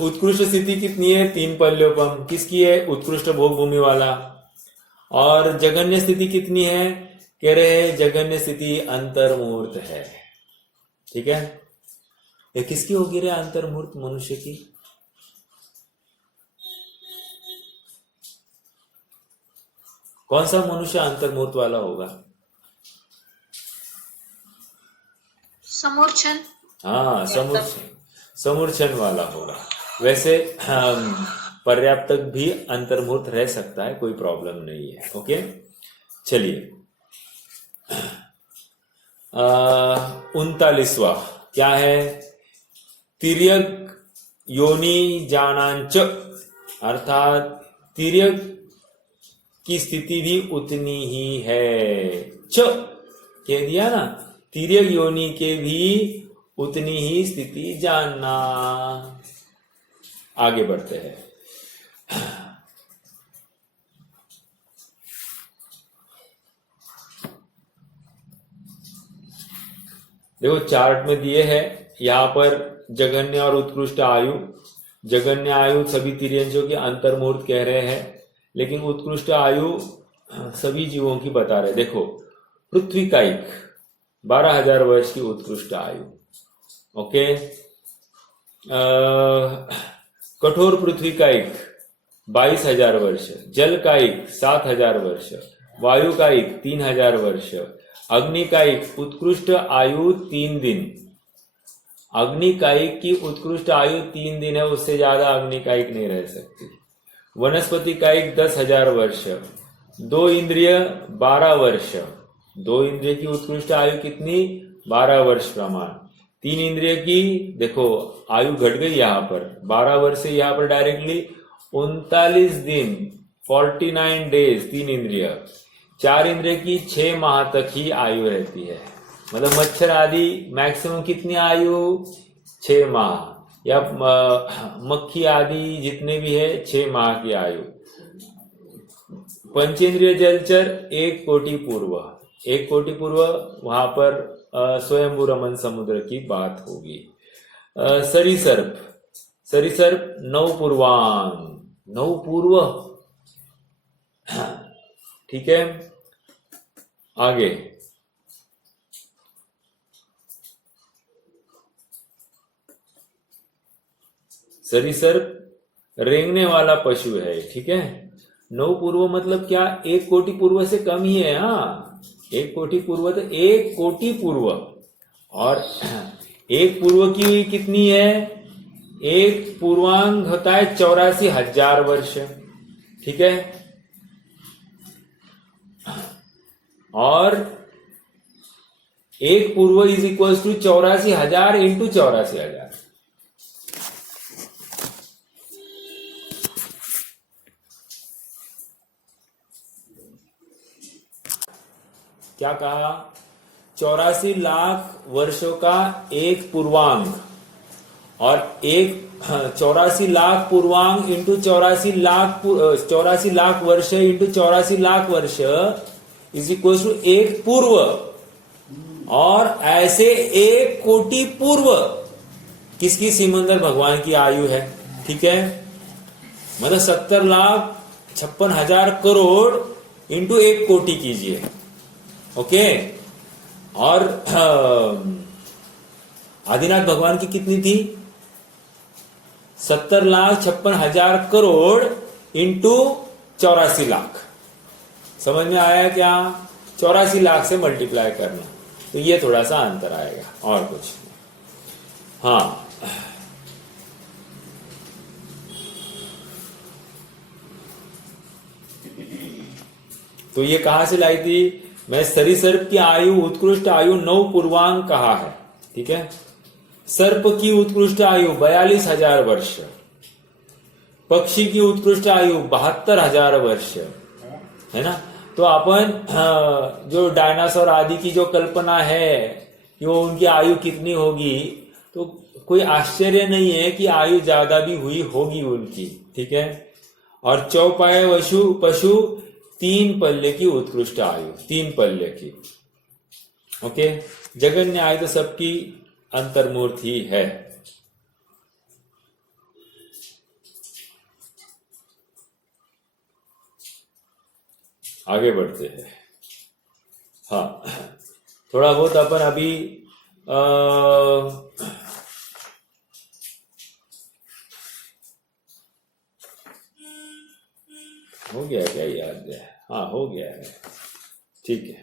उत्कृष्ट स्थिति कितनी है? 3 पल्योपम। किसकी है? उत्कृष्ट भोग भूमि वाला। और जघन्य स्थिति कितनी है? कह रहे जघन्य स्थिति अंतर्मुहूर्त है। ठीक है, ये किसकी होगी रे अंतर्मुहूर्त? मनुष्य की। कौन सा मनुष्य अंतर्मुहूर्त वाला होगा? समूर्छन। हाँ, समूर्छन वाला होगा। वैसे पर्याप्तक भी अंतर्मुहूर्त रह सकता है, कोई प्रॉब्लम नहीं है। ओके, चलिए, 39वां क्या है? तिर्यक योनि जानांच, अर्थात तिर्यक की स्थिति भी उतनी ही है। कह दिया ना, तिर्यक योनि के भी उतनी ही स्थिति जानना। आगे बढ़ते हैं। देखो चार्ट में दिए है यहां पर जघन्य और उत्कृष्ट आयु। जघन्य आयु सभी तिर्यंशों की अंतर्मुहूर्त कह रहे हैं, लेकिन उत्कृष्ट आयु सभी जीवों की बता रहे। देखो पृथ्वी कायिक 12,000 वर्ष की उत्कृष्ट आयु। ओके, कठोर पृथ्वी कायिक 22,000 वर्ष, जल कायिक 7,000 वर्ष, वायु कायिक 3,000 वर्ष, अग्नि कायिक उत्कृष्ट आयु 3 दिन। अग्नि कायिक की उत्कृष्ट आयु 3 दिन है, उससे ज्यादा अग्नि कायिक नहीं रह सकती। वनस्पति कायिक 10,000 वर्ष, 2 इंद्रिय 12 वर्ष। 2 इंद्रिय की उत्कृष्ट आयु कितनी? 12 वर्ष प्रमाण। 3 इंद्रिय की देखो आयु घट गई यहां पर 12 वर्ष से यहां पर डायरेक्टली 39 दिन 49 डेज 3 इंद्रिय। 4 इंद्रिय की 6 माह तक ही आयु रहती है। मतलब मच्छर आदि मैक्सिमम कितनी आयु? 6 माह, या मक्खी आदि जितने भी है 6 माह की आयु। पंचेंद्रिय जलचर 1 कोटि पूर्व। 1 कोटि पूर्व वहां पर स्वयंभू रमन समुद्र की बात होगी। सरीसर्प 9 पूर्वांग, 9 पूर्व। ठीक है, आगे सरीसर्प रेंगने वाला पशु है। ठीक है, 9 पूर्व मतलब क्या? 1 कोटि पूर्व से कम ही है। हाँ, 1 कोटि पूर्व तो 1 कोटि पूर्व, और 1 पूर्व की कितनी है? 1 पूर्वांग होता है 84,000 वर्ष। ठीक है, और 1 पूर्व इज इक्वल टू 84,000 इंटू 84,000। क्या कहा? 84 लाख वर्षों का 1 पूर्वांग, और 84 लाख पूर्वांग इंटू 84 लाख वर्ष इंटू 84 लाख वर्ष इज इक्वल टू 1 पूर्व। और ऐसे 1 कोटि पूर्व किसकी? सिमंदर भगवान की आयु है। ठीक है, मतलब 70,56,000 करोड़ इंटू 1 कोटि कीजिए। ओके, और आदिनाथ भगवान की कितनी थी? 70,56,000 करोड़ इंटू 84 लाख। समझ में आया क्या? 84 लाख से मल्टीप्लाई करना, तो ये थोड़ा सा अंतर आएगा और कुछ नहीं। हाँ, तो ये कहां से लाई थी? मैं सरीसर्प की आयु उत्कृष्ट आयु 9 पूर्वांग कहा है। ठीक है, सर्प की उत्कृष्ट आयु 42,000 वर्ष, पक्षी की उत्कृष्ट आयु 72,000 वर्ष है ना। तो अपन जो डायनासोर आदि की जो कल्पना है कि वो उनकी आयु कितनी होगी, तो कोई आश्चर्य नहीं है कि आयु ज्यादा भी हुई होगी उनकी। ठीक है, और चौपाए पशु 3 पल्ले की उत्कृष्ट आयु, 3 पल्ले की। ओके, जगन्य आयु तो सबकी अंतर्मूर्त ही है। आगे बढ़ते हैं। हाँ, थोड़ा बहुत अपन अभी हो गया क्या? याद है? हाँ, हो गया है। ठीक है,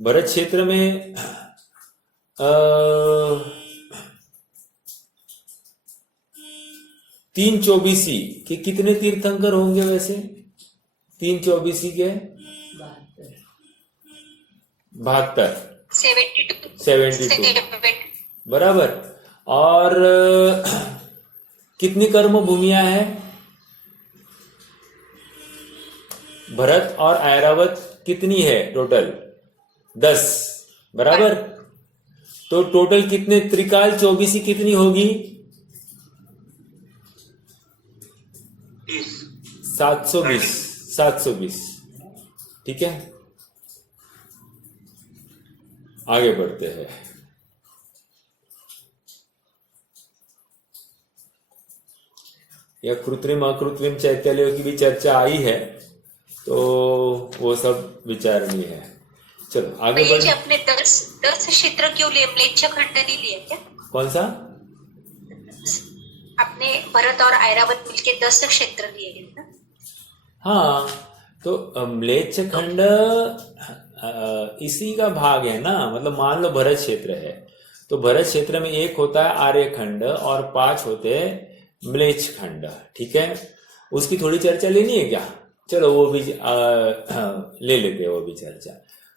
भरत क्षेत्र में 324 के कितने तीर्थंकर होंगे वैसे? 324 के 72 बराबर। और कितनी कर्म भूमियां हैं? भरत और ऐरावत कितनी है टोटल? 10, बराबर। तो टोटल कितने, त्रिकाल 24 कितनी होगी? 720। 720, ठीक है। आगे बढ़ते हैं। यह कृत्रिम अकृत्रिम चैत्यालयों की भी चर्चा आई है, तो वो सब विचारणीय है। चलो आगे बढ़। जी अपने 10 क्षेत्र क्यों लिए? म्लेच्छ खंड नहीं लिए क्या? कौन सा? अपने भरत और ऐरावत मिलके 10 क्षेत्र लिए ना? हाँ, तो म्लेच्छ खंड इसी का भाग है ना। मतलब मान लो भरत क्षेत्र है, तो भरत क्षेत्र में एक होता है आर्य खंड और 5 होते हैं म्लेच्छ खंड, ठीक है। उसकी थोड़ी चर्चा लेनी है क्या? चलो वो भी ले लेते हैं वो भी चर्चा।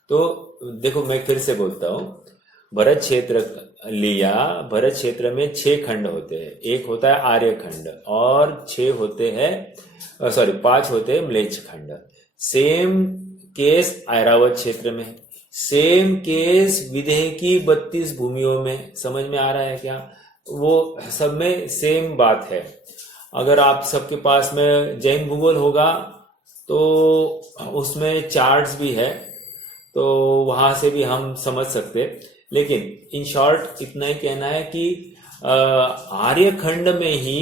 तो देखो मैं फिर से बोलता हूँ, भरत क्षेत्र लिया, भरत क्षेत्र में 6 खंड होते हैं। एक होता है आर्य खंड और 6 होते हैं, 5 होते हैं म्लेच्छ खंड। सेम केस ऐरावत क्षेत्र में, सेम केस विदेह की 32 भूमियों में। समझ में आ रहा है क्या? वो सब में सेम बात है। अगर आप सबके पास में जैन भूगोल होगा तो उसमें चार्ट्स भी है, तो वहां से भी हम समझ सकते। लेकिन इन शॉर्ट इतना ही कहना है कि आर्य खंड में ही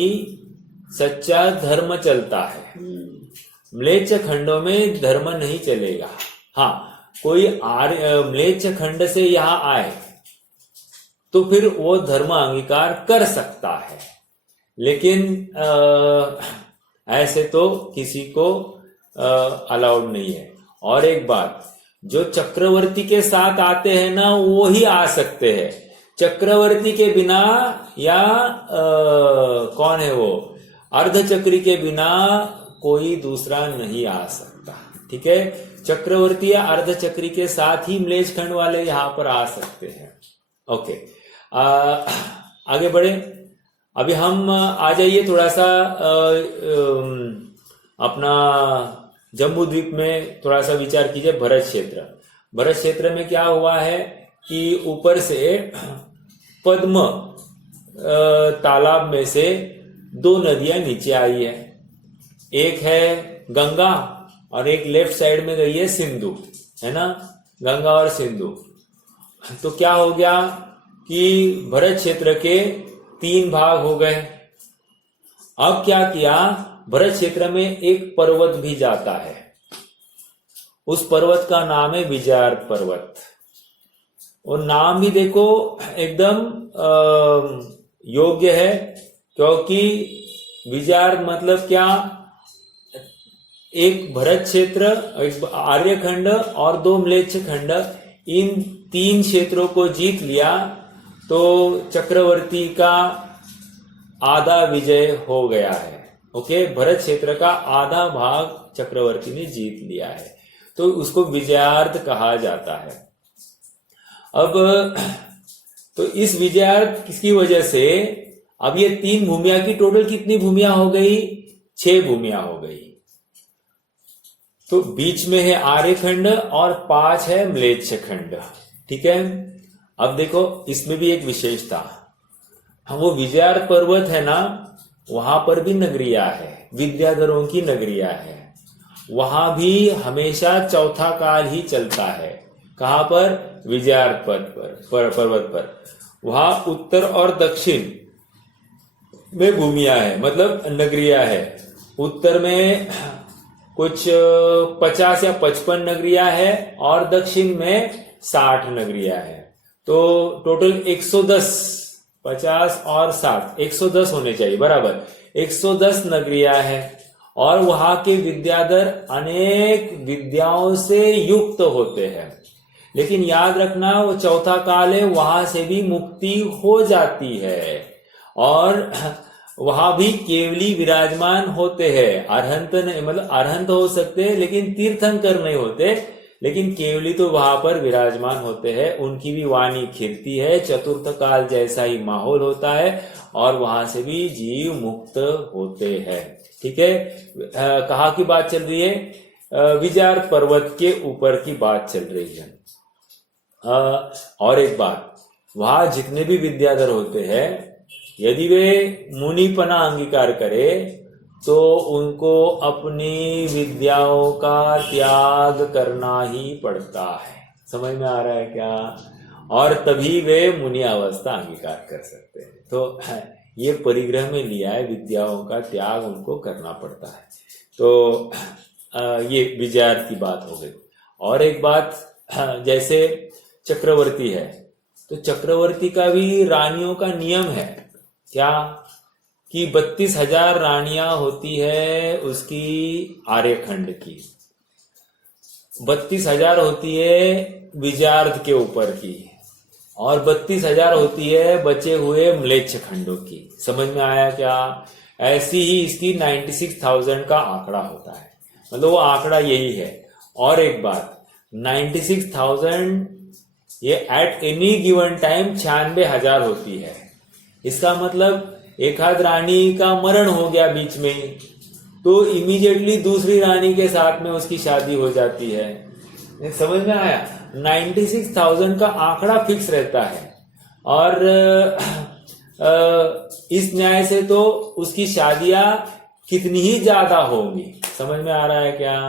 सच्चा धर्म चलता है, म्लेच्छ खंडों में धर्म नहीं चलेगा। हाँ, कोई म्लेच्छ खंड से यहां आए तो फिर वो धर्म अंगीकार कर सकता है, लेकिन ऐसे तो किसी को अलाउड नहीं है। और एक बात, जो चक्रवर्ती के साथ आते हैं ना वो ही आ सकते हैं, चक्रवर्ती के बिना या कौन है वो अर्धचक्री के बिना कोई दूसरा नहीं आ सकता, ठीक है। चक्रवर्ती या अर्धचक्री के साथ ही म्लेच्छ खंड वाले यहां पर आ सकते हैं। ओके, आगे बढ़े। अभी हम आ जाइए थोड़ा सा अपना जम्बू द्वीप में थोड़ा सा विचार कीजिए। भरत क्षेत्र, भरत क्षेत्र में क्या हुआ है कि ऊपर से पद्म तालाब में से 2 नदियां नीचे आई है। एक है गंगा और एक लेफ्ट साइड में गई है सिंधु, है ना, गंगा और सिंधु। तो क्या हो गया कि भरत क्षेत्र के 3 भाग हो गए। अब क्या किया, भरत क्षेत्र में एक पर्वत भी जाता है, उस पर्वत का नाम है विजयार्थ पर्वत। और नाम भी देखो एकदम योग्य है, क्योंकि विजयार्थ मतलब क्या, एक भरत क्षेत्र, एक आर्य खंड और 2 म्लेच्छ खंड, इन 3 क्षेत्रों को जीत लिया तो चक्रवर्ती का आधा विजय हो गया है। ओके, भरत क्षेत्र का आधा भाग चक्रवर्ती ने जीत लिया है, तो उसको विजयार्थ कहा जाता है। अब तो इस विजयार्थ किसकी वजह से अब ये 3 भूमियां की टोटल कितनी भूमियां हो गई? 6 भूमियां हो गई। तो बीच में है आर्यखंड और 5 है म्लेच्छ खंड, ठीक है। अब देखो इसमें भी एक विशेषता, वो विजयार्थ पर्वत है ना, वहां पर भी नगरिया है, विद्याधरों की नगरिया है। वहां भी हमेशा चौथा काल ही चलता है। कहां पर? विजयार्थ पर्वत पर। वहां उत्तर और दक्षिण में भूमिया है, मतलब नगरिया है। उत्तर में कुछ 50 या 55 नगरिया है और दक्षिण में 60 नगरिया है। तो टोटल 110, 50 और 60, 110 होने चाहिए, बराबर 110 नगरिया है। और वहां के विद्याधर अनेक विद्याओं से युक्त होते हैं। लेकिन याद रखना, वो चौथा काल है, वहां से भी मुक्ति हो जाती है और वहां भी केवली विराजमान होते हैं। अरहंत नहीं, मतलब अरहंत हो सकते हैं लेकिन तीर्थंकर नहीं होते, लेकिन केवली तो वहां पर विराजमान होते हैं, उनकी भी वाणी खिलती है, चतुर्थ काल जैसा ही माहौल होता है और वहां से भी जीव मुक्त होते हैं। ठीक है, कहाँ की बात चल रही है? विजार्थ पर्वत के ऊपर की बात चल रही है। और एक बात, वहां जितने भी विद्याधर होते हैं, यदि वे मुनिपना अंगीकार करे तो उनको अपनी विद्याओं का त्याग करना ही पड़ता है। समझ में आ रहा है क्या? और तभी वे मुनि अवस्था अंगीकार कर सकते हैं। तो ये परिग्रह में लिया है, विद्याओं का त्याग उनको करना पड़ता है। तो ये विजयार्थ की बात हो गई। और एक बात, जैसे चक्रवर्ती है, तो चक्रवर्ती का भी रानियों का नियम है क्या कि 32,000 रानियां होती है उसकी, आर्यखंड की 32,000 होती है विजार्थ के ऊपर की, और 32,000 होती है बचे हुए म्लेच्छ खंडों की। समझ में आया क्या? ऐसी ही इसकी 96,000 का आंकड़ा होता है, मतलब वो आंकड़ा यही है। और एक बात, 96,000 ये एट एनी गिवन टाइम 96,000 होती है। इसका मतलब एक आध रानी का मरण हो गया बीच में, तो इमीडिएटली दूसरी रानी के साथ में उसकी शादी हो जाती है। समझ में आया? 96,000 का आंकड़ा फिक्स रहता है, और इस न्याय से तो उसकी शादियां कितनी ही ज्यादा होंगी। समझ में आ रहा है क्या?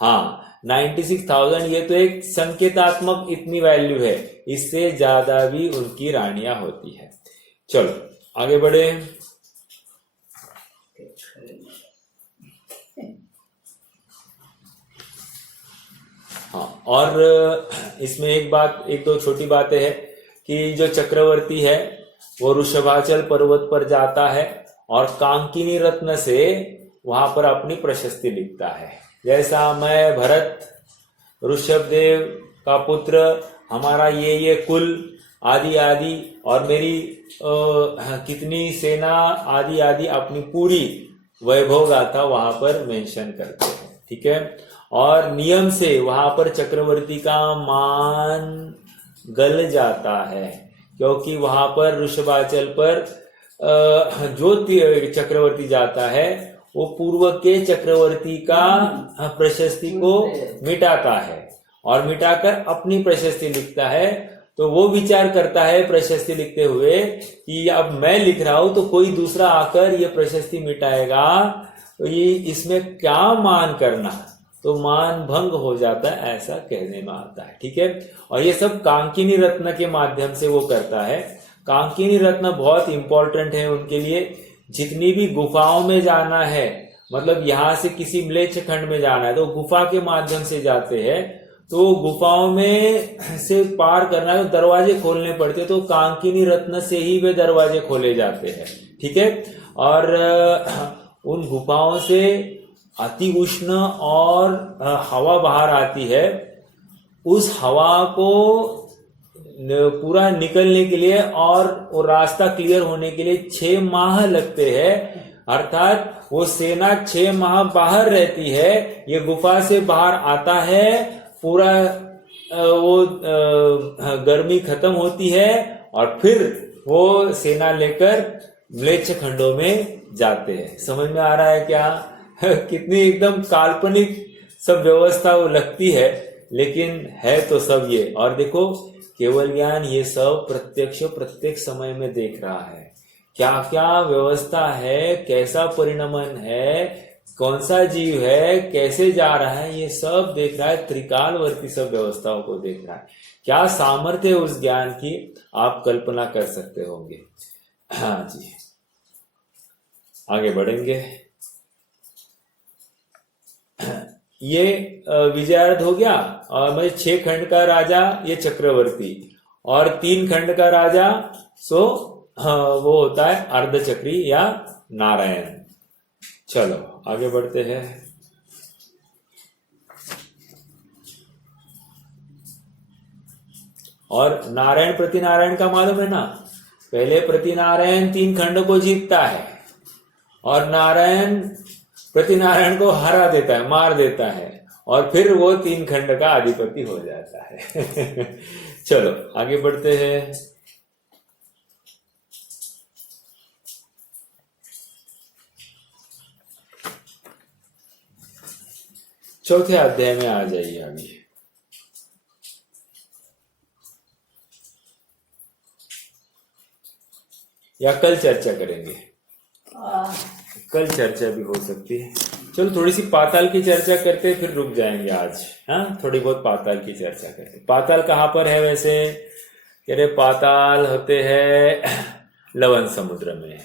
हाँ, 96,000 ये तो एक संकेतात्मक इतनी वैल्यू है, इससे ज्यादा भी उनकी रानियां होती है। चलो आगे बढ़े। हाँ, और इसमें एक बात, एक दो छोटी बातें हैं कि जो चक्रवर्ती है वो ऋषभाचल पर्वत पर जाता है और कांकिनी रत्न से वहां पर अपनी प्रशस्ति लिखता है। जैसा मैं भरत ऋषभदेव का पुत्र, हमारा ये कुल आदि आदि, और मेरी कितनी सेना आदि आदि, अपनी पूरी वैभव गाथा वहां पर मेंशन करते हैं। ठीक है, और नियम से वहां पर चक्रवर्ती का मान गल जाता है, क्योंकि वहां पर ऋषभाचल पर जो चक्रवर्ती जाता है वो पूर्व के चक्रवर्ती का प्रशस्ति को मिटाता है, और मिटाकर अपनी प्रशस्ति लिखता है। तो वो विचार करता है प्रशस्ति लिखते हुए कि अब मैं लिख रहा हूं तो कोई दूसरा आकर ये प्रशस्ति मिटाएगा, तो ये इसमें क्या मान करना, तो मान भंग हो जाता है, ऐसा कहने में आता है। ठीक है, और ये सब कांकिनी रत्न के माध्यम से वो करता है। कांकिनी रत्न बहुत इंपॉर्टेंट है उनके लिए। जितनी भी गुफाओं में जाना है, मतलब यहां से किसी म्लेच्छ खंड में जाना है तो गुफा के माध्यम से जाते हैं, तो गुफाओं में से पार करना है तो दरवाजे खोलने पड़ते हैं, तो कांकिनी रत्न से ही वे दरवाजे खोले जाते हैं। ठीक है, और उन गुफाओं से अति उष्ण और हवा बाहर आती है। उस हवा को पूरा निकलने के लिए और वो रास्ता क्लियर होने के लिए 6 माह लगते हैं, अर्थात वो सेना 6 माह बाहर रहती है। ये गुफा से बाहर आता है, पूरा वो गर्मी खत्म होती है, और फिर वो सेना लेकर म्लेच्छ खंडों में जाते हैं। समझ में आ रहा है क्या? कितनी एकदम काल्पनिक सब व्यवस्था वो लगती है, लेकिन है तो सब ये। और देखो, केवल ज्ञान ये सब प्रत्यक्ष प्रत्येक समय में देख रहा है, क्या क्या व्यवस्था है, कैसा परिणमन है, कौन सा जीव है, कैसे जा रहा है, ये सब देख रहा है। त्रिकालवर्ती सब व्यवस्थाओं को देख रहा है। क्या सामर्थ्य उस ज्ञान की, आप कल्पना कर सकते होंगे। हाँ जी, आगे बढ़ेंगे। ये विजयार्थ हो गया, और मैं 6 खंड का राजा ये चक्रवर्ती, और 3 खंड का राजा सो वो होता है अर्धचक्री या नारायण। चलो आगे बढ़ते हैं। और नारायण प्रतिनारायण का मालूम है ना? पहले प्रतिनारायण 3 खंड को जीतता है, और नारायण प्रतिनारायण को हरा देता है, मार देता है, और फिर वो 3 खंड का अधिपति हो जाता है। चलो आगे बढ़ते हैं। चौथे अध्याय में आ जाइए अभी। या कल चर्चा करेंगे, कल चर्चा भी हो सकती है। चलो थोड़ी सी पाताल की चर्चा करते फिर रुक जाएंगे आज। हाँ, थोड़ी बहुत पाताल की चर्चा करते। पाताल कहाँ पर है वैसे? कह रहे पाताल होते हैं लवण समुद्र में।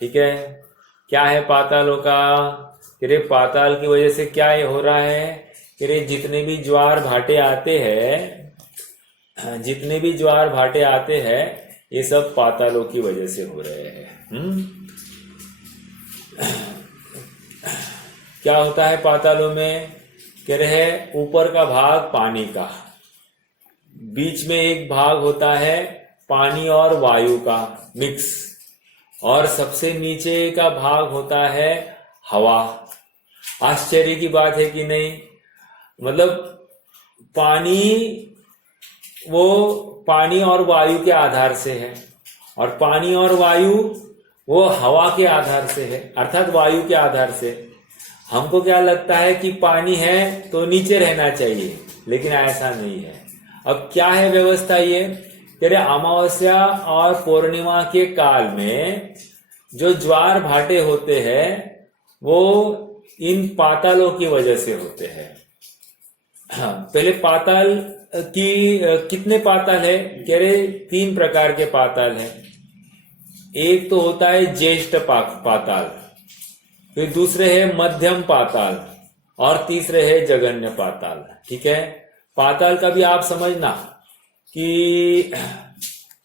ठीक है, क्या है पातालों का? कह रहे पाताल की वजह से क्या ये हो रहा है? कह रहे जितने भी ज्वार भाटे आते हैं, जितने भी ज्वार भाटे आते हैं, ये सब पातालों की वजह से हो रहे हैं। क्या होता है पातालों में? कह रहे हैं ऊपर का भाग पानी का, बीच में एक भाग होता है पानी और वायु का मिक्स, और सबसे नीचे का भाग होता है हवा। आश्चर्य की बात है कि नहीं? मतलब पानी वो पानी और वायु के आधार से है, और पानी और वायु वो हवा के आधार से है, अर्थात वायु के आधार से। हमको क्या लगता है कि पानी है तो नीचे रहना चाहिए, लेकिन ऐसा नहीं है। अब क्या है व्यवस्था? ये तेरे अमावस्या और पूर्णिमा के काल में जो ज्वार भाटे होते हैं वो इन पातालों की वजह से होते हैं। हाँ, पहले पाताल की कितने पाताल है? कह रहे 3 प्रकार के पाताल हैं। एक तो होता है ज्येष्ठ पाताल, फिर दूसरे है मध्यम पाताल, और तीसरे है जघन्य पाताल। ठीक है, पाताल का भी आप समझना कि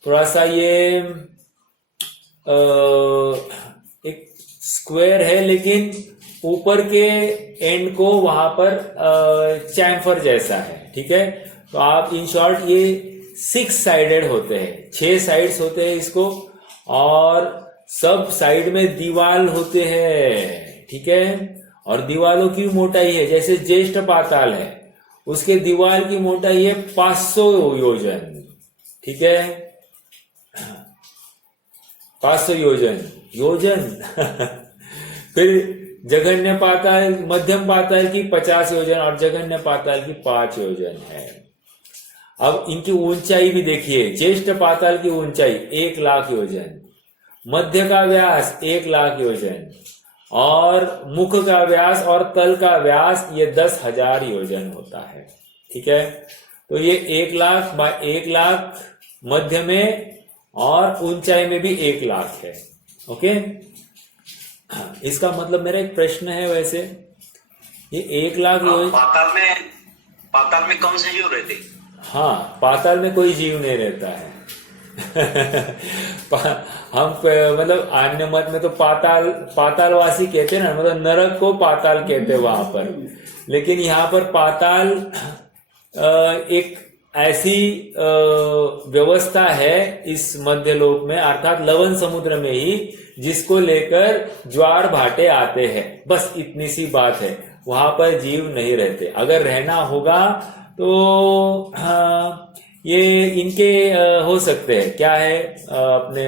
थोड़ा सा ये एक स्क्वायर है, लेकिन ऊपर के एंड को वहां पर चैम्फर जैसा है। ठीक है, तो आप इन शॉर्ट ये 6 साइडेड होते हैं, 6 साइड्स होते हैं इसको, और सब साइड में दीवाल होते हैं। ठीक है, और दीवालों की मोटाई है, जैसे ज्येष्ठ पाताल है उसके दीवाल की मोटाई है 500 योजन। ठीक है, 500 योजन। फिर जघन्य पाताल, मध्यम पाताल की 50 योजन और जघन्य पाताल की 5 योजन है। अब इनकी ऊंचाई भी देखिए, ज्येष्ठ पाताल की ऊंचाई 1 लाख योजन, मध्य का व्यास 1 लाख योजन, और मुख का व्यास और तल का व्यास ये 10,000 योजन होता है। ठीक है, तो ये 1 लाख बाय 1 लाख मध्य में, और ऊंचाई में भी 1 लाख है। ओके, इसका मतलब मेरा एक प्रश्न है वैसे, ये 1 लाख पाताल में कौन से जीव रहते? हाँ, पाताल में कोई जीव नहीं रहता है। हम मतलब अन्य मत में तो पातालवासी कहते हैं ना, मतलब नरक को पाताल कहते हैं वहां पर। लेकिन यहाँ पर पाताल एक ऐसी व्यवस्था है इस मध्यलोक में, अर्थात लवण समुद्र में ही, जिसको लेकर ज्वार भाटे आते हैं। बस इतनी सी बात है, वहां पर जीव नहीं रहते। अगर रहना होगा तो हाँ, ये इनके हो सकते हैं, क्या है अपने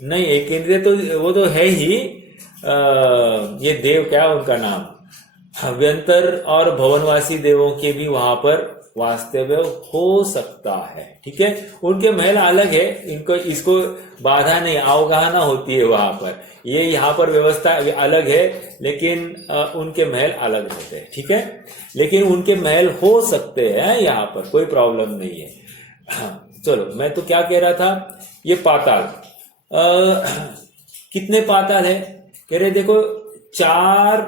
नहीं, एक इंद्रिय तो वो तो है ही। ये देव, क्या उनका नाम, व्यंतर और भवनवासी देवों के भी वहां पर वास्तव्य हो सकता है। ठीक है, उनके महल अलग है, इनको इसको बाधा नहीं, अवगाहना होती है वहां पर। ये यहाँ पर व्यवस्था अलग है, लेकिन उनके महल अलग होते हैं। ठीक है, लेकिन उनके महल हो सकते हैं यहाँ पर, कोई प्रॉब्लम नहीं है। चलो, मैं तो क्या कह रहा था, ये पाताल कितने पाताल है? कह रहे देखो 4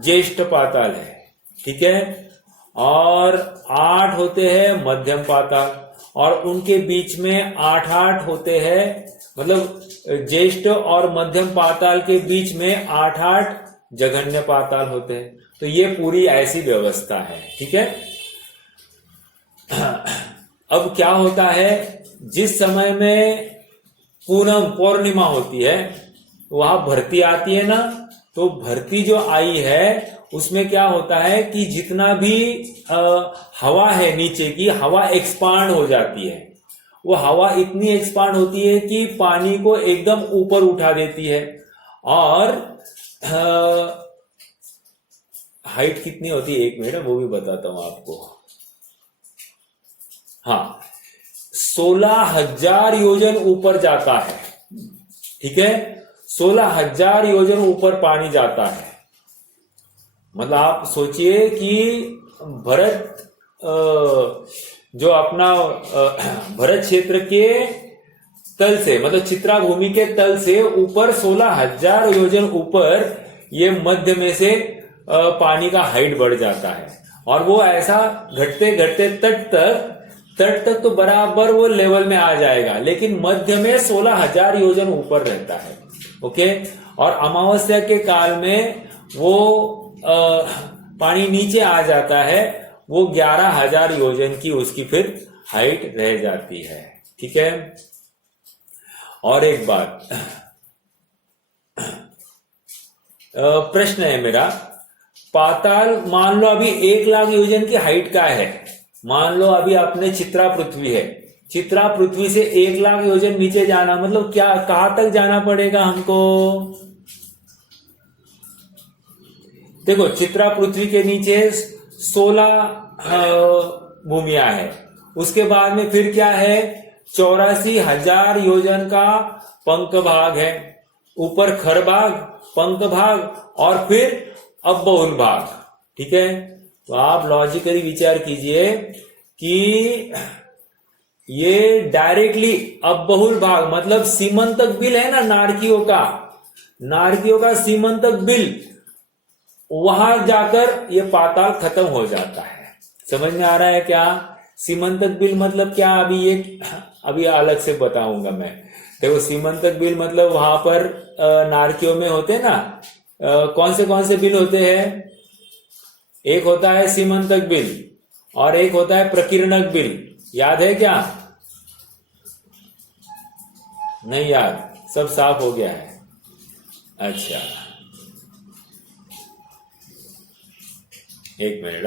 ज्येष्ठ पाताल है। ठीक है, और 8 होते हैं मध्यम पाताल, और उनके बीच में 8 होते हैं, मतलब ज्येष्ठ और मध्यम पाताल के बीच में 8 जघन्य पाताल होते हैं। तो ये पूरी ऐसी व्यवस्था है। ठीक है, अब क्या होता है, जिस समय में पूनम पूर्णिमा होती है, वहां भरती आती है ना, तो भरती जो आई है उसमें क्या होता है कि जितना भी हवा है नीचे की, हवा एक्सपांड हो जाती है। वो हवा इतनी एक्सपांड होती है कि पानी को एकदम ऊपर उठा देती है। और हाइट कितनी होती है, एक मिनट वो भी बताता हूं आपको। हाँ, 16,000 योजन ऊपर जाता है। ठीक है, 16,000 योजन ऊपर पानी जाता है। मतलब आप सोचिए कि भरत जो अपना भरत क्षेत्र के तल से, मतलब चित्रा भूमि के तल से ऊपर 16,000 योजन ऊपर ये मध्य में से पानी का हाइट बढ़ जाता है। और वो ऐसा घटते घटते तट तक तो बराबर वो लेवल में आ जाएगा, लेकिन मध्य में 16,000 योजन ऊपर रहता है। ओके, और अमावस्या के काल में वो पानी नीचे आ जाता है, वो 11,000 योजन की उसकी फिर हाइट रह जाती है। ठीक है, और एक बात, प्रश्न है मेरा, पाताल मान लो अभी 1,00,000 योजन की हाइट का है। मान लो अभी अपने चित्रा पृथ्वी है, चित्रा पृथ्वी से 1,00,000 योजन नीचे जाना, मतलब क्या, कहां तक जाना पड़ेगा हमको? देखो, चित्रा पृथ्वी के नीचे 16 भूमिया है। उसके बाद में फिर क्या है, 84,000 योजन का पंख भाग है। ऊपर खर भाग, पंख भाग और फिर अबहुल भाग। ठीक है, तो आप लॉजिकली विचार कीजिए कि ये डायरेक्टली अबहुल भाग, मतलब सीमंतक बिल है ना नारकियों का सीमंतक बिल, वहां जाकर ये पाताल खत्म हो जाता है। समझ में आ रहा है क्या? सीमंतक बिल मतलब क्या, अभी अलग से बताऊंगा मैं। देखो, सीमंतक बिल मतलब वहां पर नारकियों में होते ना, कौन से बिल होते हैं? एक होता है सीमंतक बिल और एक होता है प्रकीर्णक बिल। याद है क्या? नहीं याद, सब साफ हो गया है। अच्छा, एक मिनट।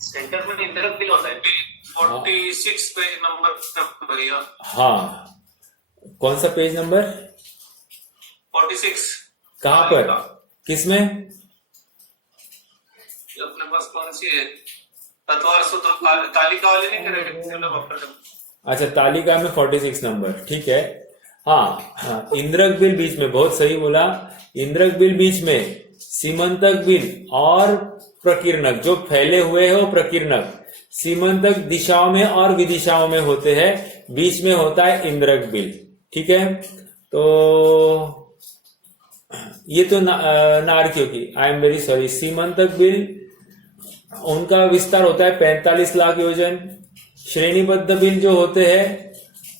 सेंटर में इंद्रक बिल होता है 46 पेज नंबर भैया। हाँ, कौन सा पेज नंबर? 46। कहाँ पर, किसमें? अपने पास कौन सी है? तत्वार सूत्र तालिका वाले नहीं करे? अच्छा, तालिका में 46 नंबर, ठीक है। हाँ, इंद्रक बिल बीच में, बहुत सही बोला। इंद्रक बिल बीच में, सीमंतक बिल और प्रकीर्णक जो फैले हुए हैं वो प्रकीर्णक, सीमंतक दिशाओं में और विदिशाओं में होते हैं, बीच में होता है इंद्रक बिल। ठीक है, तो ये तो नारकियों की, आई एम वेरी सॉरी, सीमंतक बिल उनका विस्तार होता है 45 लाख योजन। श्रेणीबद्ध बिल जो होते हैं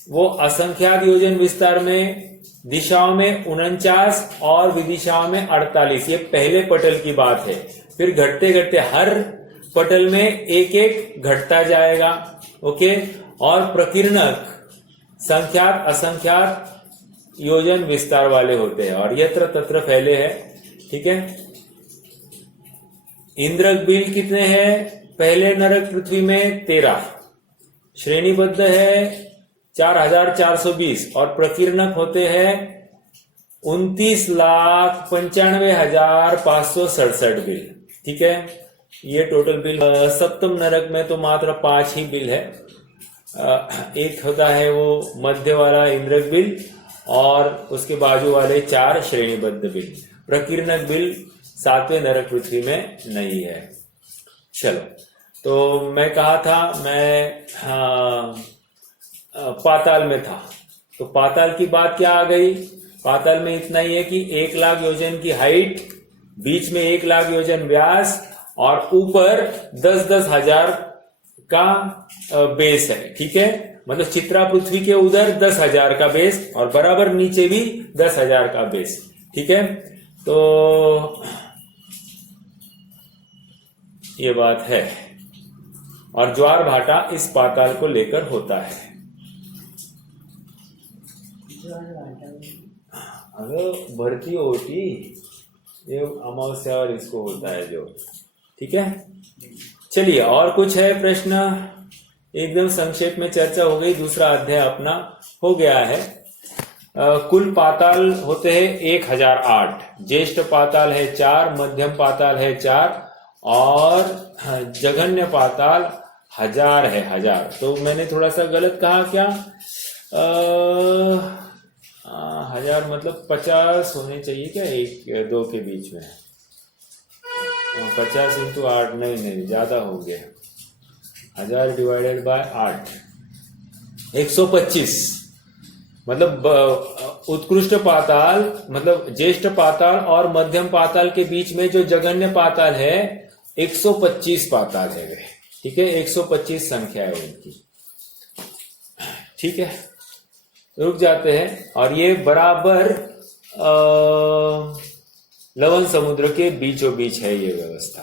वो असंख्यात योजन विस्तार में, दिशाओं में 49 और विदिशाओं में 48। ये पहले पटल की बात है। फिर घटते घटते हर पटल में एक एक घटता जाएगा। ओके, और प्रकीर्णक संख्यात असंख्यात योजन विस्तार वाले होते हैं और यत्र तत्र फैले हैं। ठीक है, इंद्रक बिल कितने हैं? पहले नरक पृथ्वी में 13, श्रेणीबद्ध है 4,420 और प्रकीर्णक होते हैं 29,95,567 बिल। ठीक है, ये टोटल बिल। सप्तम नरक में तो मात्र 5 ही बिल है। एक होता है वो मध्य वाला इंद्रक बिल और उसके बाजू वाले 4 श्रेणीबद्ध बिल। प्रकीर्णक बिल 7वें नरक पृथ्वी में नहीं है। चलो, तो मैं कहा था, मैं पाताल में था। तो पाताल की बात क्या आ गई? पाताल में इतना ही है कि 1,00,000 योजन की हाइट, बीच में 1,00,000 योजन व्यास और ऊपर 10-10 हजार का बेस है। ठीक है, मतलब चित्रा पृथ्वी के उधर 10,000 का बेस और बराबर नीचे भी 10,000 का बेस। ठीक है, तो ये बात है। और ज्वार भाटा इस पाताल को लेकर होता है। अरे भरती होती ये अमावस्या और इसको होता है जो, ठीक है। चलिए और कुछ है प्रश्न? एकदम संक्षेप में चर्चा हो गई, दूसरा अध्याय अपना हो गया है। कुल पाताल होते हैं 1008, ज्येष्ठ पाताल है 4, मध्यम पाताल है 4 और जघन्य पाताल 1000 है 1000। तो मैंने थोड़ा सा गलत कहा क्या? 1000 मतलब 50 होने चाहिए क्या, 1 2 के बीच में? 50 × 8 नहीं ज्यादा हो गया। 1000 डिवाइडेड बाय 8 125। मतलब उत्कृष्ट पाताल मतलब ज्येष्ठ पाताल और मध्यम पाताल के बीच में जो जघन्य पाताल है 125 पाताल है वे, ठीक है। 125 संख्या है उनकी, ठीक है। रुक जाते हैं। और ये बराबर लवण समुद्र के बीचों बीच है ये व्यवस्था।